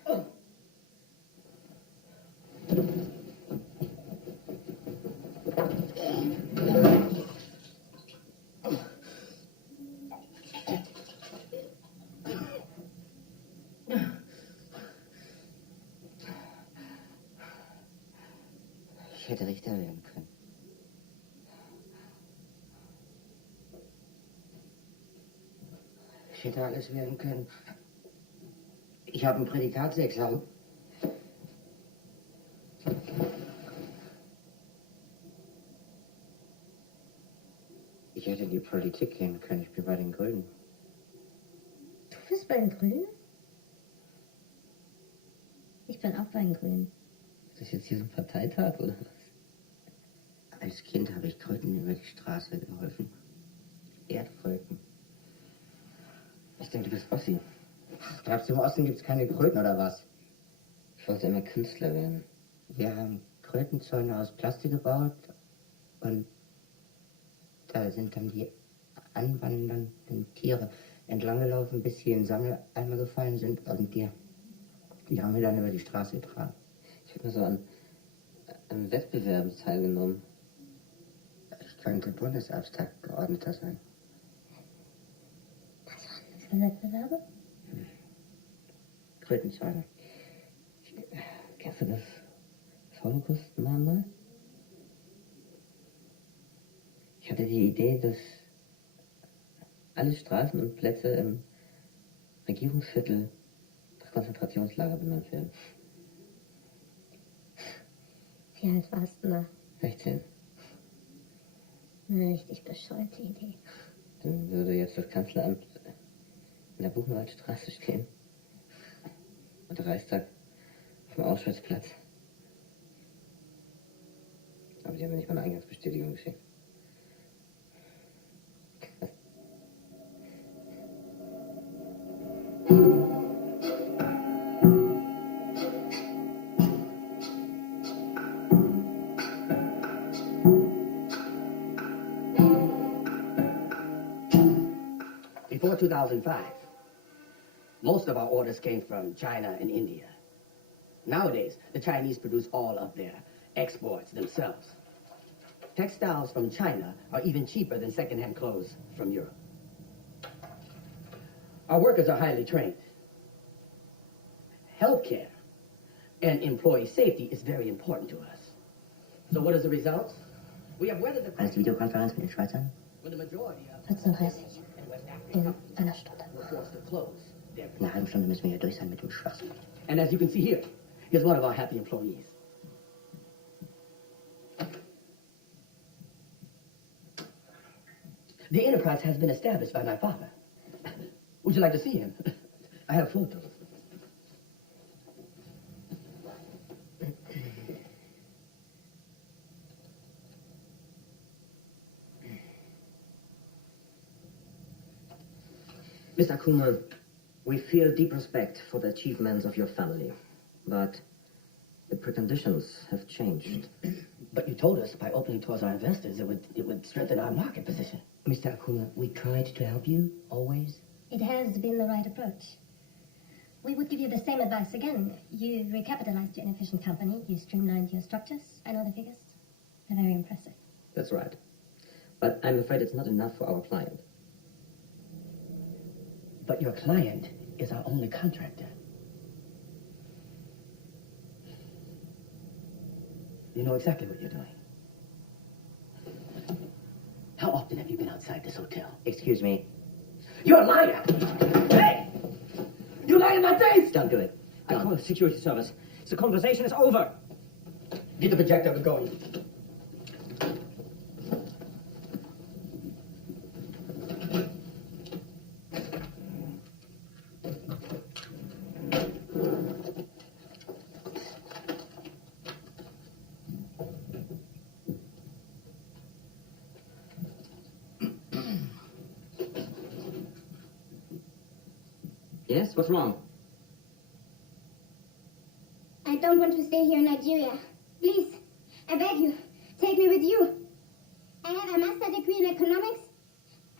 Oh. Ich hätte Richter werden können. Ich hätte alles werden können. Ich habe ein Prädikatsexamen. Ich hätte in die Politik gehen können. Ich bin bei den Grünen. Du bist bei den Grünen? Ich bin auch bei den Grünen. ist das jetzt hier so ein Parteitag oder was? Als Kind habe ich Kröten über die Straße geholfen. Erdkröten. Ich denke, du bist Ossi. Glaubst du, im Osten gibt es keine Kröten oder was? Ich wollte immer Künstler werden. Wir haben Krötenzäune aus Plastik gebaut und da sind dann die anwandernden Tiere entlanggelaufen, bis sie in Sammeleimer gefallen sind und die haben wir dann über die Straße getragen. Ich habe mir so an Wettbewerben teilgenommen. Ich könnte Bundesabgeordneter sein. Was waren das für Wettbewerbe? Krötenzäune. Kennst du das Holocaust-Mahnmal? Ich hatte die Idee, dass alle Straßen und Plätze im Regierungsviertel nach Konzentrationslager benannt werden. Wie alt warst du da? 16. Eine richtig bescheuerte Idee. Dann würde jetzt das Kanzleramt in der Buchenwaldstraße stehen. Und der Reichstag auf dem Auschwitzplatz. Aber die haben mir nicht mal eine Eingangsbestätigung geschickt. 2005, most of our orders came from China and India. Nowadays, the Chinese produce all of their exports themselves. Textiles from China are even cheaper than second-hand clothes from Europe. Our workers are highly trained. Healthcare and employee safety is very important to us. So what is the result? We have weathered the Als die Videokonferenz mit den Schweizern? when the majority of 14:30 in West in Africa einer Stunde. were forced to close their In einer halben Stunde müssen wir hier durch sein mit dem Schwachsinn. And as you can see here, here's one of our happy employees. The enterprise has been established by my father. Would you like to see him? I have photos. Mr. Akuma, we feel deep respect for the achievements of your family, but the preconditions have changed. But you told us by opening towards our investors, it would strengthen our market position. Mr. Akuma, we tried to help you, always. It has been the right approach. We would give you the same advice again. You recapitalized your inefficient company. You streamlined your structures. I know the figures. They're very impressive. That's right. But I'm afraid it's not enough for our client. But your client is our only contractor. You know exactly what you're doing. How often have you been outside this hotel? Excuse me. You're a liar! Hey! You lie in my face! Don't do it. I call the security service. The conversation is over. Get the projector, we're going. Yes? What's wrong? I don't want to stay here in Nigeria. Please, I beg you, take me with you. I have a master's degree in economics.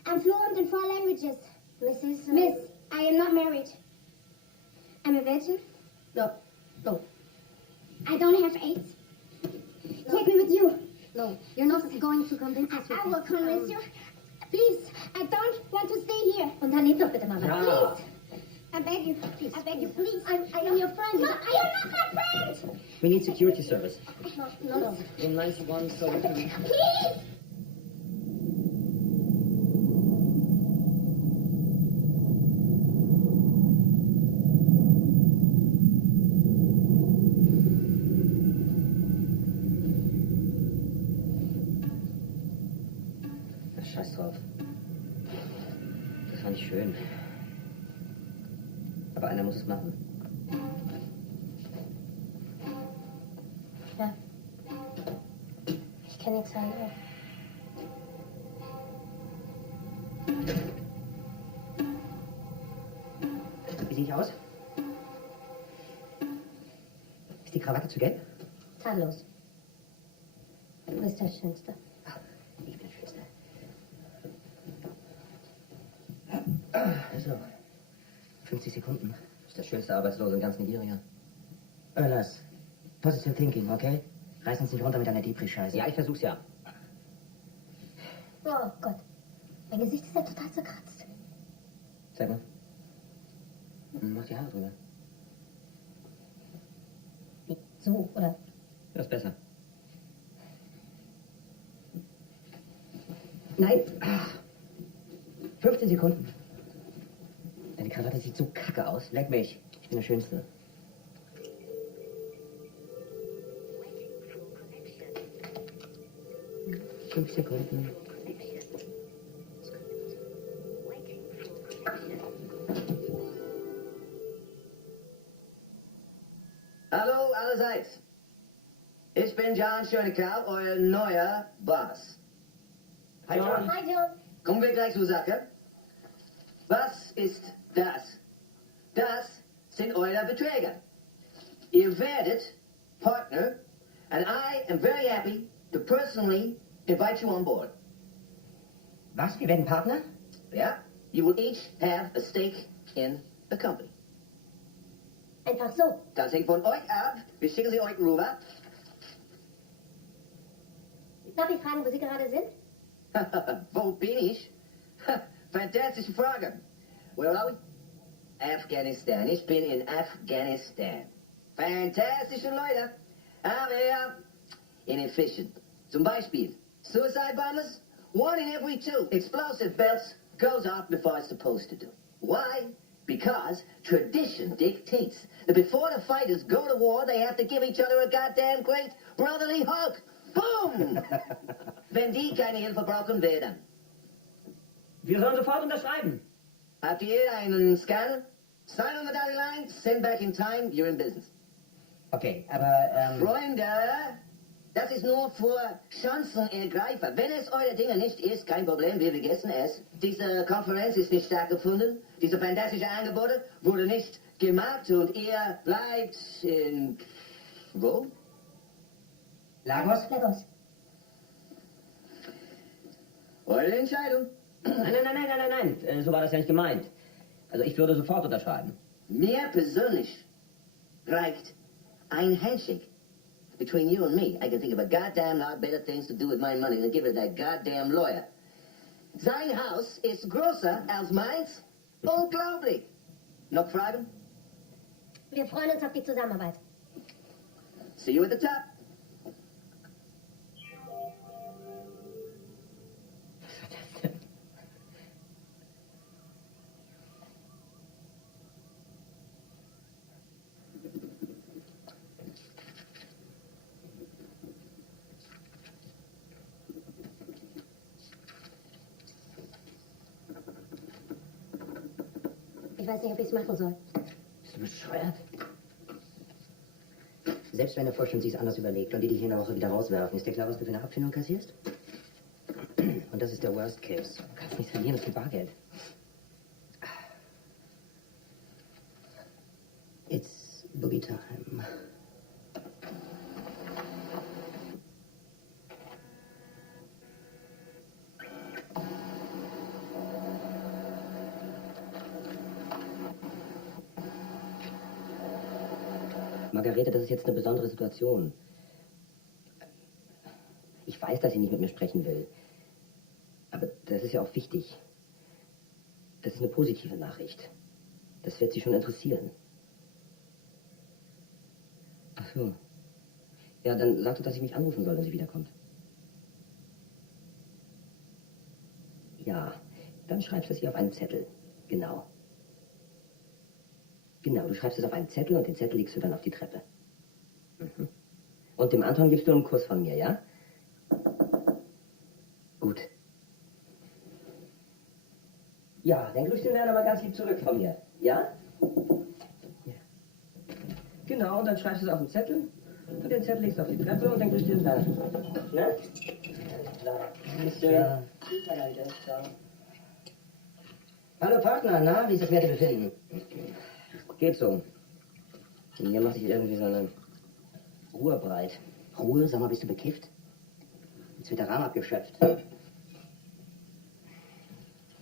I'm fluent in 4 languages. Miss, I am not married. I'm a virgin. No. I don't have AIDS. Take me with you. No, you're not going to convince us. I will convince you. Please, I don't want to stay here. Unternehm doch bitte mal was. Ja. Please. I beg you, please. I beg you, please. I am your friend. No, I am not my friend. We need security service. No. Room 91, so Please. Scheiß drauf. Das war nicht schön. Aber einer muss es machen. Ja. Ich kann nichts sagen. Wie sehe ich aus? Ist die Krawatte zu gelb? Tadellos. Du bist das Schönste. Ich bin der Schönste. So. 50 Sekunden. Das ist der schönste Arbeitslose in ganz Nigeria. Öllers, positive thinking, okay? Reiß uns nicht runter mit deiner Depri-Scheiße. Ja, ich versuch's ja. Oh Gott. Mein Gesicht ist ja total zerkratzt. Zeig mal. Mach die Haare drüber. Wie? So, oder? Das ist besser. Nein. 15 Sekunden. Deine Krawatte sieht so kacke aus. Leck mich. Ich bin der Schönste. Fünf Sekunden. Hallo allerseits. Ich bin John Schönekerl, euer neuer Boss. Hi, John. Hi, John. Kommen wir gleich zur Sache. Was ist das? Das sind eure Beträge. Ihr werdet Partner, and I am very happy to personally invite you on board. Was? Wir werden Partner? Ja, you will each have a stake in the company. Einfach so. Das hängt von euch ab. Wir schicken sie euch rüber. Darf ich fragen, wo Sie gerade sind? Wo bin ich? Fantastische Frage. Where are we? Afghanistan. Ich bin in Afghanistan. Fantastische Leute. Aber ja, inefficient. Zum Beispiel, suicide bombers, 1 in every 2 explosive belts goes off before it's supposed to do. Why? Because tradition dictates that before the fighters go to war, they have to give each other a goddamn great brotherly hug. Boom! Wenn die keine Hilfe brauchen, wer dann? Wir sollen sofort unterschreiben. Habt ihr einen Scanner? Sign on the dotted line, send back in time, you're in business. Okay, aber, Freunde, das ist nur für Chancenergreifer. Wenn es eure Dinge nicht ist, kein Problem, wir vergessen es. Diese Konferenz ist nicht stattgefunden. Diese fantastische Angebote wurde nicht gemacht und ihr bleibt in... Wo? Lagos? Lagos. Eure Entscheidung. Nein. So war das ja nicht gemeint. Also ich würde sofort unterschreiben. Mir persönlich reicht ein Handshake. Between you and me, I can think of a goddamn lot better things to do with my money than give it to that goddamn lawyer. Sein Haus ist größer als meins. Unglaublich. Noch Fragen? Wir freuen uns auf die Zusammenarbeit. See you at the top. Ich weiß nicht, ob ich es machen soll. Bist du bescheuert? Selbst wenn der Vorstand sich's anders überlegt und die dich in der Woche wieder rauswerfen, ist dir klar, was du für eine Abfindung kassierst? Und das ist der Worst Case. Du kannst nichts verlieren, das ist Bargeld. It's Boogie Time. Margarete, das ist jetzt eine besondere Situation. Ich weiß, dass sie nicht mit mir sprechen will. Aber das ist ja auch wichtig. Das ist eine positive Nachricht. Das wird sie schon interessieren. Ach so. Ja, dann sag doch, dass ich mich anrufen soll, wenn sie wiederkommt. Ja, dann schreibst du es ihr auf einen Zettel. Genau. Genau, du schreibst es auf einen Zettel und den Zettel legst du dann auf die Treppe. Mhm. Und dem Anton gibst du einen Kuss von mir, ja? Gut. Ja, dann grüß den Werner mal ganz lieb zurück von mir, ja? Ja. Genau, und dann schreibst du es auf den Zettel und den Zettel legst du auf die Treppe und dann grüßt du den Werner. Ne? Alles klar. Ja. Tschüss, Margarete. Ciao. Hallo Partner, na, wie ist das Wertebefinden? Geht so. Mir macht sich irgendwie so eine Ruhe breit. Ruhe, sag mal, bist du bekifft? Jetzt wird der Rahmen abgeschöpft.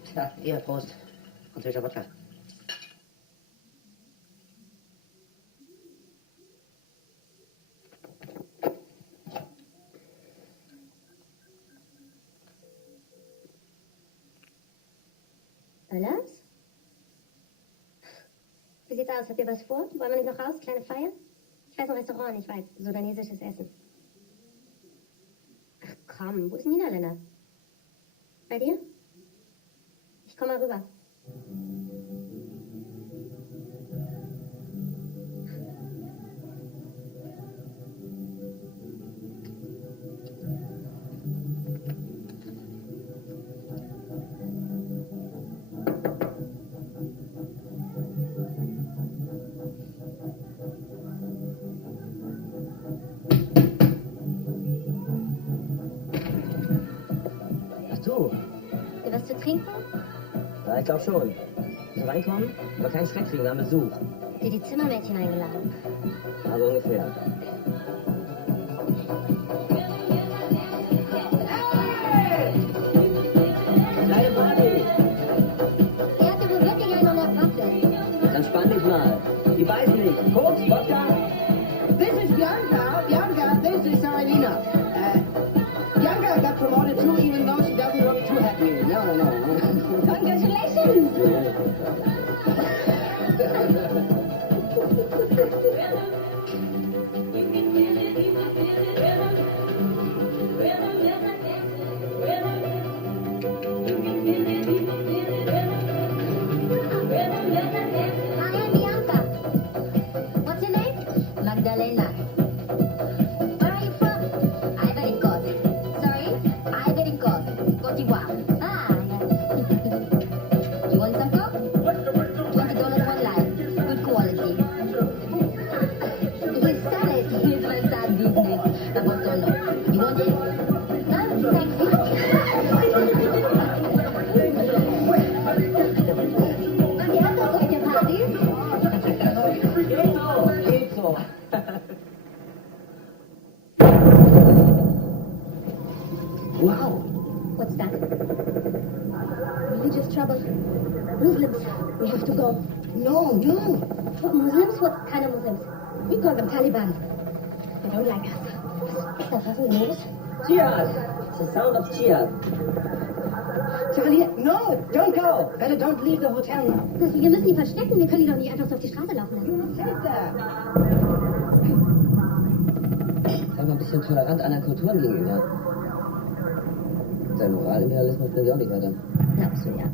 Tja, hier, Prost. Französischer Wodka. Öllers? Wie sieht's aus? Habt ihr was vor? Wollen wir nicht noch raus? Kleine Feier? Ich weiß ein Restaurant nicht weit. Sudanesisches Essen. Ach komm, wo ist ein Niederländer? Bei dir? Ich komm mal rüber. Ach du? Ihr was zu trinken? Ja, ich glaube schon. So reinkommen, aber keinen Schreck kriegen, wir haben Besuch. Habt ihr die Zimmermädchen eingeladen? Also ungefähr. Kleine Party! Die weiß nicht. Koks, Wodka? This is Bianca. Bianca, this is Saralina. Bianca got promoted too, even though she doesn't look too happy. No. Congratulations! Hi, I'm Bianca. What's your name? Magdalena. Where are you from? Ivory Coast. Sorry? Ivory Coast. Côte d'Ivoire. Ah, yeah. You want some coke? $20 one life. Good quality. You said it. Here's my sad business. I was don't know. You want it? No? Thanks. Ihr habt doch solche Partys? Geht so. Wow. What's that? Religious trouble. Muslims. We have to go. No. What Muslims? What kind of Muslims? We call them Taliban. They don't like us. Was ist denn los? Jihad. It's the sound of jihad. Charlie, no, don't go. Better don't leave the hotel now. Wir müssen ihn verstecken. Wir können ihn doch nicht einfach so auf die Straße laufen lassen. Who said that? Sei mal ein bisschen tolerant anderen Kulturen gegenüber. Dein Moralimperialismus bringt ja auch nicht weiter. Glaubst du, ja.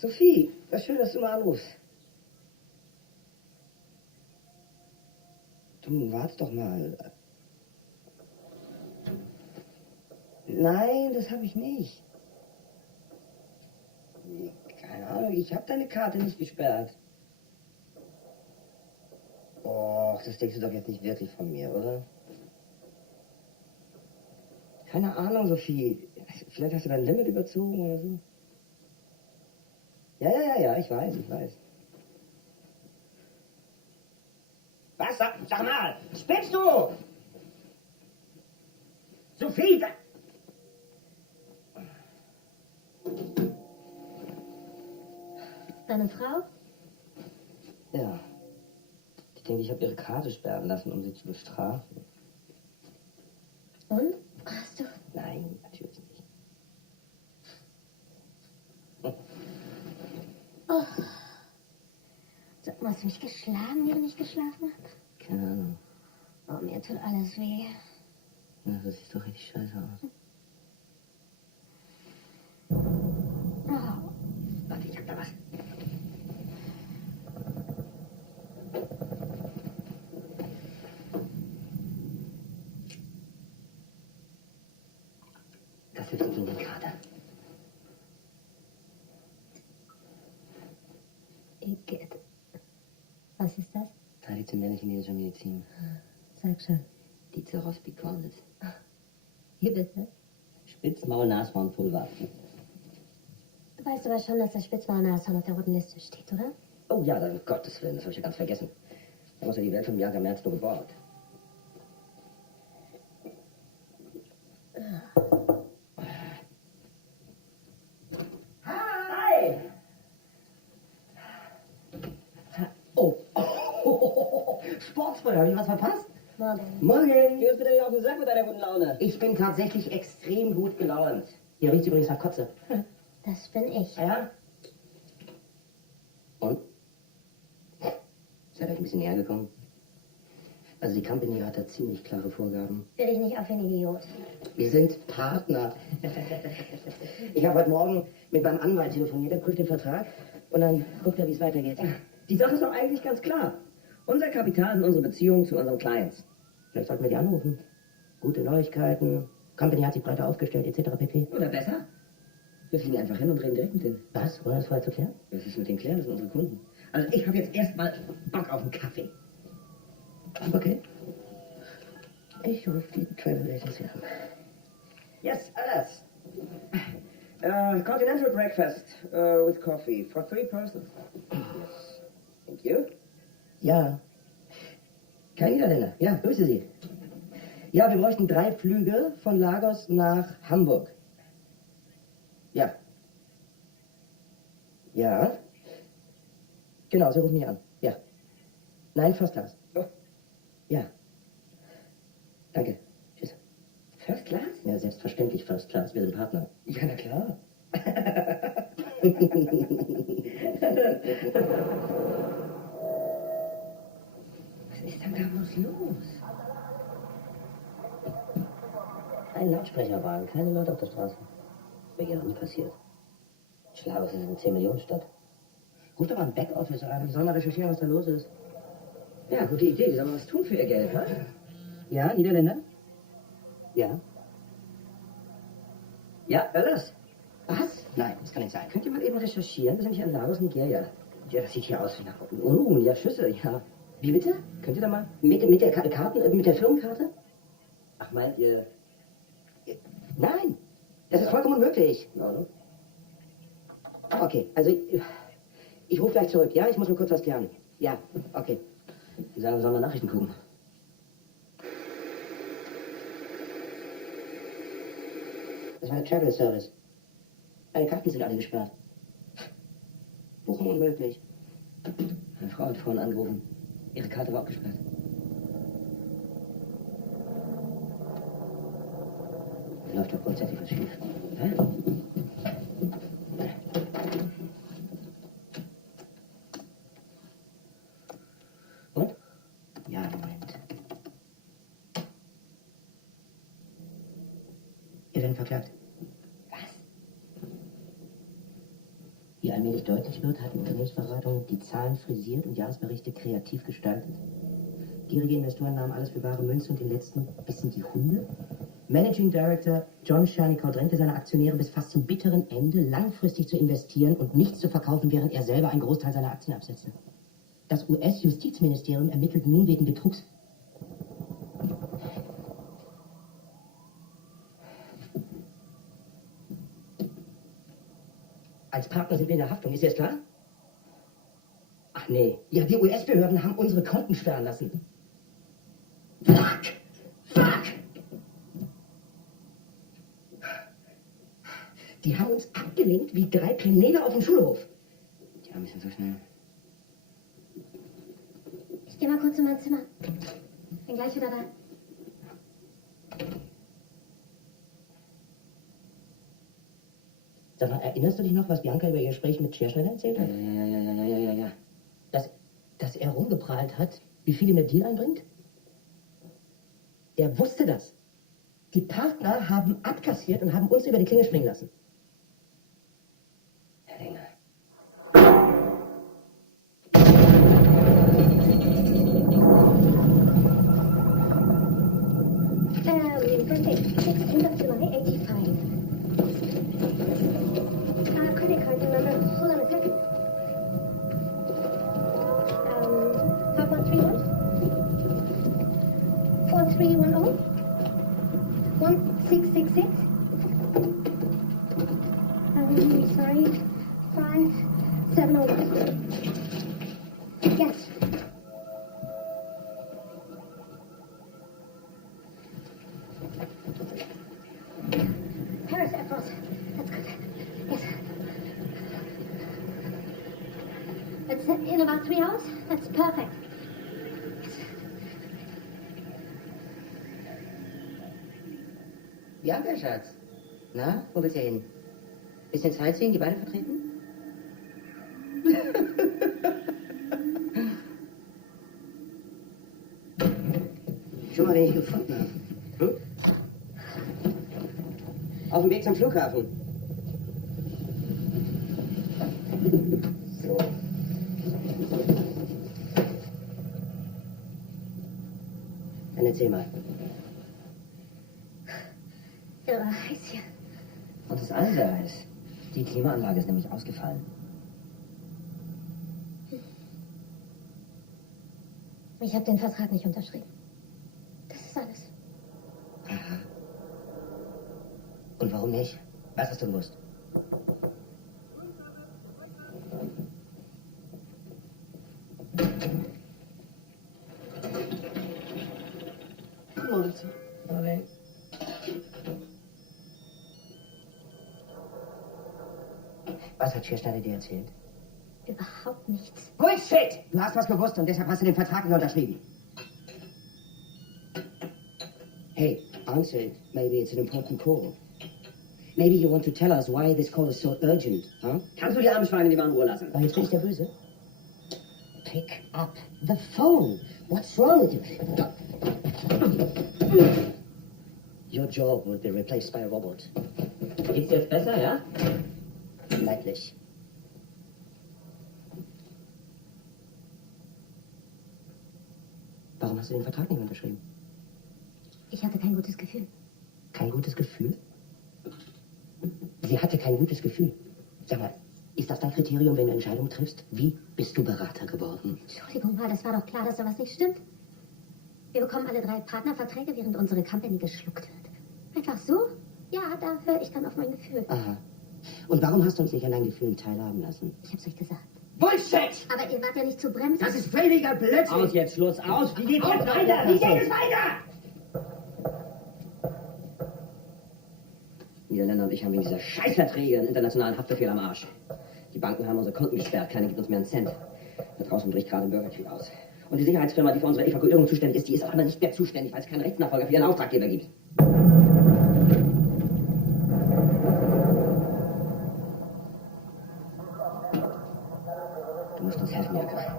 Sophie, was schön, dass du mal anrufst. Du, warte doch mal. Nein, das habe ich nicht. Keine Ahnung, ich habe deine Karte nicht gesperrt. Och, das denkst du doch jetzt nicht wirklich von mir, oder? Keine Ahnung, Sophie. Vielleicht hast du dein Limit überzogen oder so. Ja, ich weiß. Was? Sag mal, spinnst du? Sophie! Deine Frau? Ja. Ich denke, ich habe ihre Karte sperren lassen, um sie zu bestrafen. Und? Hast du? Nein, natürlich nicht. Oh. Sag mal, hast du mich geschlagen, während ich geschlafen habe? Keine Ahnung. Oh, mir tut alles weh. Ja, das sieht doch richtig scheiße aus. Oh. Warte, ich hab da was. Das hilft gegen die Karte. Igitt. Was ist das? Traditionelle chinesische Medizin. Sag schon. Die Zerospikonis. Hier bitte. Spitzmaul-Nashornpulver. Du weißt aber schon, dass das Spitzmaulnashorn auf der roten Liste steht, oder? Oh ja, dann um Gottes Willen, das habe ich ja ganz vergessen. Da muss ja die Welt von Bianca Merz nur geborgt. Hi! Oh. Sportsfeuer, habe ich was verpasst? Morgen. Morgen! Geh uns bitte nicht auf den Sack mit deiner guten Laune. Ich bin tatsächlich extrem gut gelaunt. Hier riecht übrigens nach Kotze. Das bin ich. Ja? Und? Seid euch ein bisschen näher gekommen? Also die Company hat da ziemlich klare Vorgaben. Will ich nicht auf den Idiot. Wir sind Partner. Ich habe heute Morgen mit meinem Anwalt telefoniert, er prüft den Vertrag und dann guckt er, wie es weitergeht. Die Sache ist doch eigentlich ganz klar. Unser Kapital sind unsere Beziehungen zu unseren Clients. Vielleicht sollten wir die anrufen. Gute Neuigkeiten, Company hat sich breiter aufgestellt, etc. pp. Oder besser? Wir fliegen einfach hin und reden direkt mit denen. Was? Wollen wir das vorher zu klären? Was ist mit denen klären? Das sind unsere Kunden. Also ich habe jetzt erstmal Bock auf einen Kaffee. Okay. Ich rufe die Travel Agency an. Yes, Öllers. Continental breakfast with coffee for 3 persons. Yes. Thank you. Ja. Kein Niederländer. Ja, grüße Sie. Ja, wir bräuchten 3 Flüge von Lagos nach Hamburg. Ja. Ja. Genau, Sie rufen mich an. Ja. Nein, First Class. Oh. Ja. Danke. Tschüss. First Class? Ja, selbstverständlich First Class. Wir sind Partner. Ja, na klar. Was ist denn da bloß los? Ein Lautsprecherwagen, keine Leute auf der Straße. Das wäre ja noch nie passiert. Schlau, es ist eine 10-Millionen-Stadt. Ruf doch mal ein Backoffice an, die sollen mal recherchieren, was da los ist. Ja, gute Idee. Die sollen was tun für ihr Geld, ne? Ja, Niederländer? Ja. Ja, Öllers. Was? Nein, das kann nicht sein. Könnt ihr mal eben recherchieren? Wir sind hier in Lagos, Nigeria. Ja, das sieht hier aus wie nach Unruhen, ja, Schüsse, ja. Wie bitte? Könnt ihr da mal? Mit der Karten, mit der Firmenkarte? Ach, meint ihr? Nein, das ist vollkommen unmöglich. In Ordnung. Okay, also ich rufe gleich zurück, ja? Ich muss nur kurz was klären. Ja, okay. Die sagen, wir sollen mal Nachrichten gucken. Das war der Travel Service. Meine Karten sind alle gesperrt. Buchung unmöglich. Meine Frau hat vorhin angerufen. Ihre Karte war auch gesperrt. Da läuft doch grundsätzlich was schief. Hä? Und? Ja, Moment. Ihr werdet verklagt. Was? Wie allmählich deutlich wird, hat die Unternehmensberatung die Zahlen frisiert und Jahresberichte kreativ gestaltet. Gierige Investoren nahmen alles für bare Münze und den letzten bis in die Hunde. Managing Director John Schernikau drängte seine Aktionäre bis fast zum bitteren Ende, langfristig zu investieren und nichts zu verkaufen, während er selber einen Großteil seiner Aktien absetzte. Das US-Justizministerium ermittelt nun wegen Betrugs. Als Partner sind wir in der Haftung, ist dir das klar? Ach nee, ja, die US-Behörden haben unsere Konten sperren lassen. Fuck! Fuck! Die haben uns abgelenkt wie 3 Penäle auf dem Schulhof. Ja, ein bisschen zu schnell. Ich gehe mal kurz in mein Zimmer. Bin gleich wieder da. Sag mal, erinnerst du dich noch, was Bianca über ihr Gespräch mit Scherschneider erzählt hat? Ja. Dass er rumgeprahlt hat, wie viel ihm der Deal einbringt? Er wusste das. Die Partner haben abkassiert und haben uns über die Klinge springen lassen. Hellinger. Birthday, 16th of July, 85. Credit card number, hold on a second. 5131? 4310? 1666? Sorry, 5701. Yes. Paris Air Force. That's good. Yes. It's in about 3 hours? That's perfect. Bianca, Schatz. Na, wo willst du hin? Bisschen Sightseeing, die Beine vertreten? Schon mal, den ich gefunden habe. Hm? Auf dem Weg zum Flughafen. So. Dann erzähl mal. Und das andere ist, die Klimaanlage ist nämlich ausgefallen. Ich habe den Vertrag nicht unterschrieben. Das ist alles. Aha. Und warum nicht? Was hast du gewusst? Morgen. Was hat Schürschneider dir erzählt? Überhaupt nichts. Bullshit! Du hast was gewusst und deshalb hast du den Vertrag nicht unterschrieben. Hey, answer it. Maybe it's an important call. Maybe you want to tell us why this call is so urgent, huh? Kannst du die armen Schweine lieber in Ruhe lassen? Oh, jetzt bin ich der Böse. Pick up the phone. What's wrong with you? Your job will be replaced by a robot. Geht's jetzt besser, ja? Leidlich. Warum hast du den Vertrag nicht unterschrieben? Ich hatte kein gutes Gefühl. Kein gutes Gefühl? Sie hatte kein gutes Gefühl. Sag mal, ist das dein Kriterium, wenn du Entscheidungen triffst? Wie bist du Berater geworden? Entschuldigung mal, das war doch klar, dass da was nicht stimmt. Wir bekommen alle 3 Partnerverträge, während unsere Company geschluckt wird. Einfach so? Ja, da höre ich dann auf mein Gefühl. Aha. Und warum hast du uns nicht an deinen Gefühlen teilhaben lassen? Ich hab's euch gesagt. Bullshit! Aber ihr wart ja nicht zu bremsen. Das ist völliger Blödsinn! Aus jetzt, Schluss, aus! Wie geht's jetzt weiter? Wie geht es weiter? Niederländer und ich haben wegen dieser Scheißverträge einen internationalen Haftbefehl am Arsch. Die Banken haben unsere Konten gesperrt, keiner gibt uns mehr einen Cent. Da draußen bricht gerade ein Bürgerkrieg aus. Und die Sicherheitsfirma, die für unsere Evakuierung zuständig ist, die ist auch aber nicht mehr zuständig, weil es keinen Rechtsnachfolger für ihren Auftraggeber gibt. Du musst uns helfen, Jaka.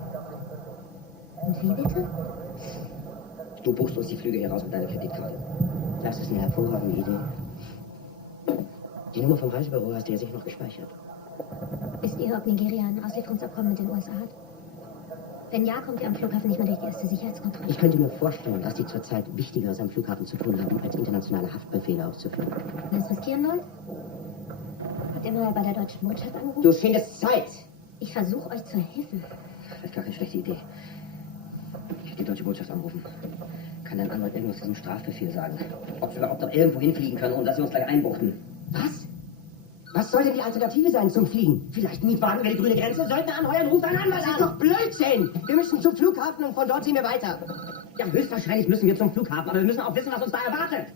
Und wie bitte? Du buchst uns die Flüge hier raus mit deiner Kreditkarte. Das ist eine hervorragende Idee. Die Nummer vom Reisebüro hast du ja sicher noch gespeichert. Wisst ihr, ob Nigeria ein Auslieferungsabkommen mit den USA hat? Wenn ja, kommt ihr am Flughafen nicht mehr durch die erste Sicherheitskontrolle. Ich könnte mir vorstellen, dass die zurzeit Wichtigeres am Flughafen zu tun haben, als internationale Haftbefehle auszuführen. Wenn es riskieren wollt? Habt ihr mal bei der deutschen Botschaft angerufen? Du findest Zeit! Ich versuche euch zu helfen. Das ist gar keine schlechte Idee. Ich werde die deutsche Botschaft anrufen. Kann dein Anwalt irgendwas zu diesem Strafbefehl sagen? Ob wir überhaupt noch irgendwo hinfliegen können, ohne dass sie uns gleich einbuchten? Was? Was soll denn die Alternative sein zum Fliegen? Vielleicht ein Mietwagen über die grüne Grenze? Sollten anheuern, ruf einen Anwalt an! Das ist doch Blödsinn! Wir müssen zum Flughafen und von dort ziehen wir weiter. Ja, höchstwahrscheinlich müssen wir zum Flughafen, aber wir müssen auch wissen, was uns da erwartet.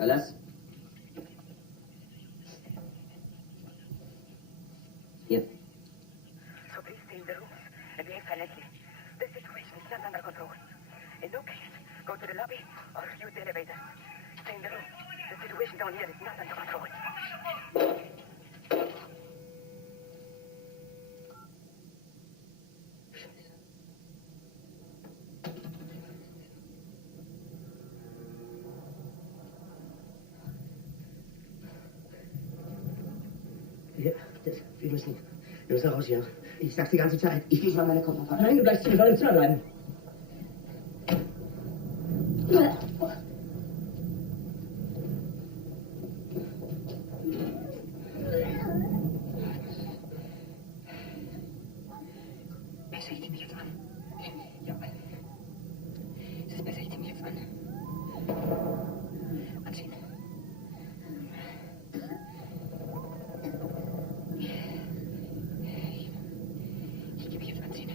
Öllers? Hier. So please stay in the rooms and behave silently. The situation is not under control. In no case, go to the lobby or use the elevator. Stay in the room. The situation down here is not under control. Wir müssen raus hier. Ich sag's die ganze Zeit. Ich gehe schon an meine Koffer. Nein, du bleibst hier, wir sollen im Zimmer bleiben. Besser, ich zieh mich jetzt an. Ja. Es ist besser, ich zieh mich jetzt an. Anziehen. Ich gebe mich jetzt anziehen.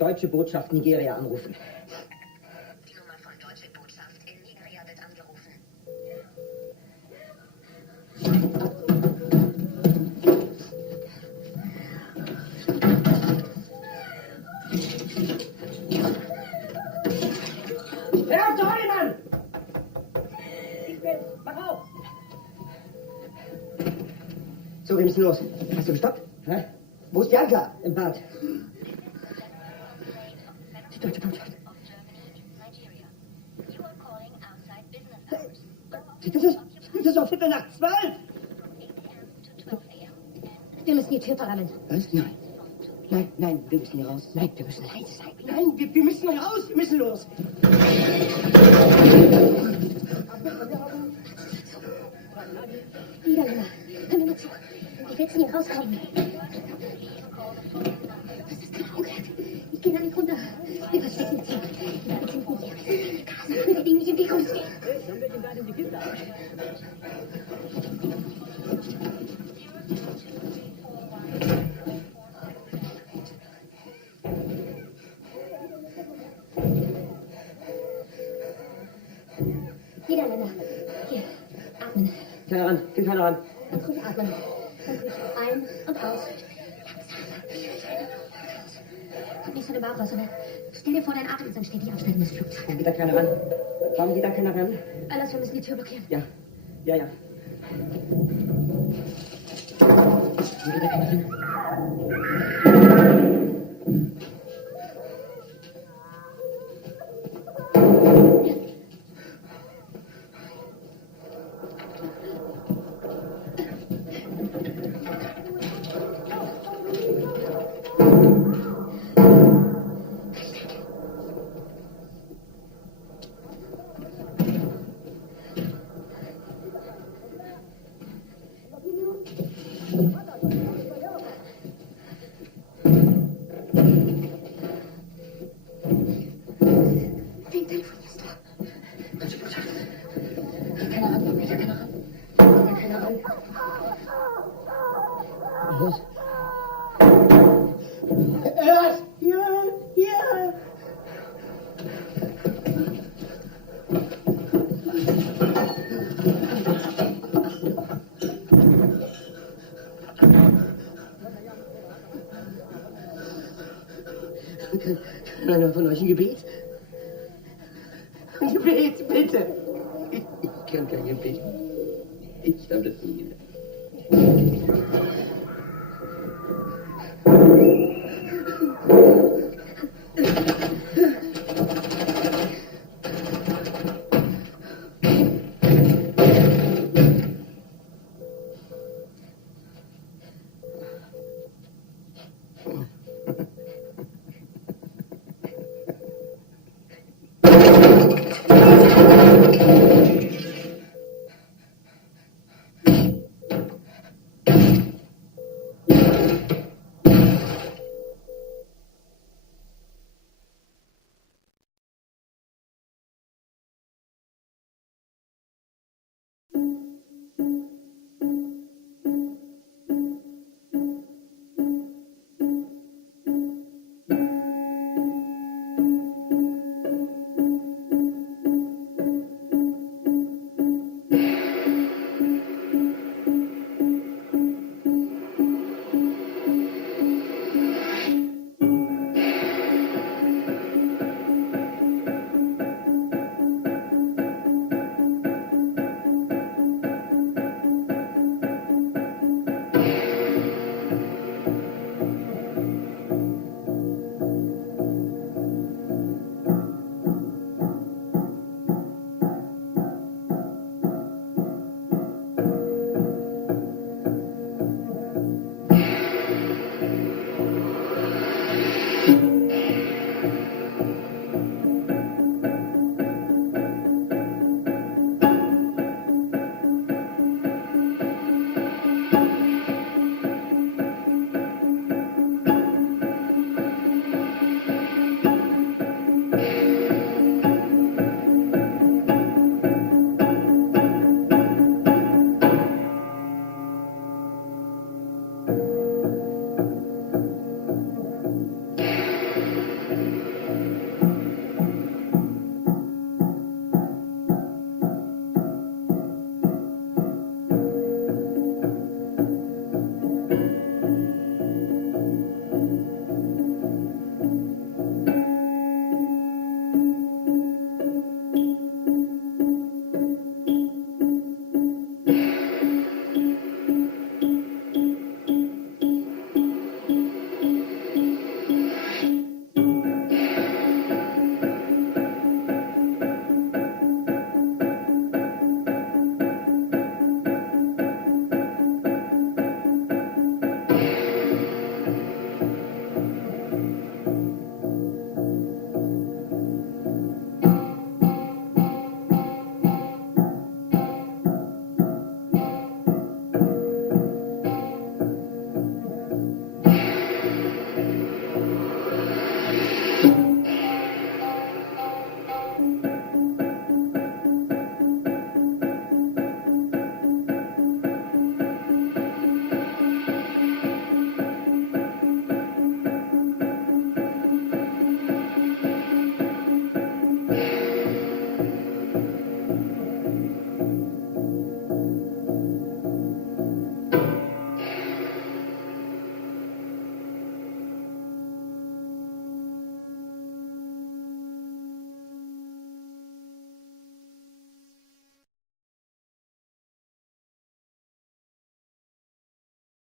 Deutsche Botschaft Nigeria anrufen. Die Nummer von Deutsche Botschaft in Nigeria wird angerufen. Hör auf, Tony, Mann! Ich bin... Mach auf! So, wir müssen los. Hast du gestoppt? Hä? Wo ist Bianca? Im Bad. Die Deutsche Botschaft. Das ist doch 11:45. Wir müssen die Tür parallel. Was? Nein, wir müssen hier raus. Nein, wir müssen leise sein. Nein, wir müssen raus, wir müssen los. Niederländer, hör mir mal zu. Wie willst du hier rauskommen? Was ist das Auge? Ich gehe da nicht runter. Wir verstecken uns hier. Wir sind hier. Sagen Sie dem nicht im Weg rumstehen. Dann wird ihm gerade die Kiste ab. Niederländer, hier, atmen. Keiner ran, geh keiner ran. Ganz ruhig atmen. Ganz ruhig ein und aus. Kommt nicht von dem Bauch raus, sondern stell dir vor, dein Atem ist ein stetig abschneidendes Flugzeug. Warum geht da keiner ran? Warum geht da keiner ran? Öllers, wir müssen die Tür blockieren. Ja. Warum geht da keiner ran? Wen telefonierst du? Deutsche Botschaft. Keiner ran, geht da keiner ran. Da keiner ran. Was los? Was? Hier! Kann einer von euch ein Gebet? Ein Gebet, bitte! Ich kann kein Gebet. Ich habe das nie gelernt.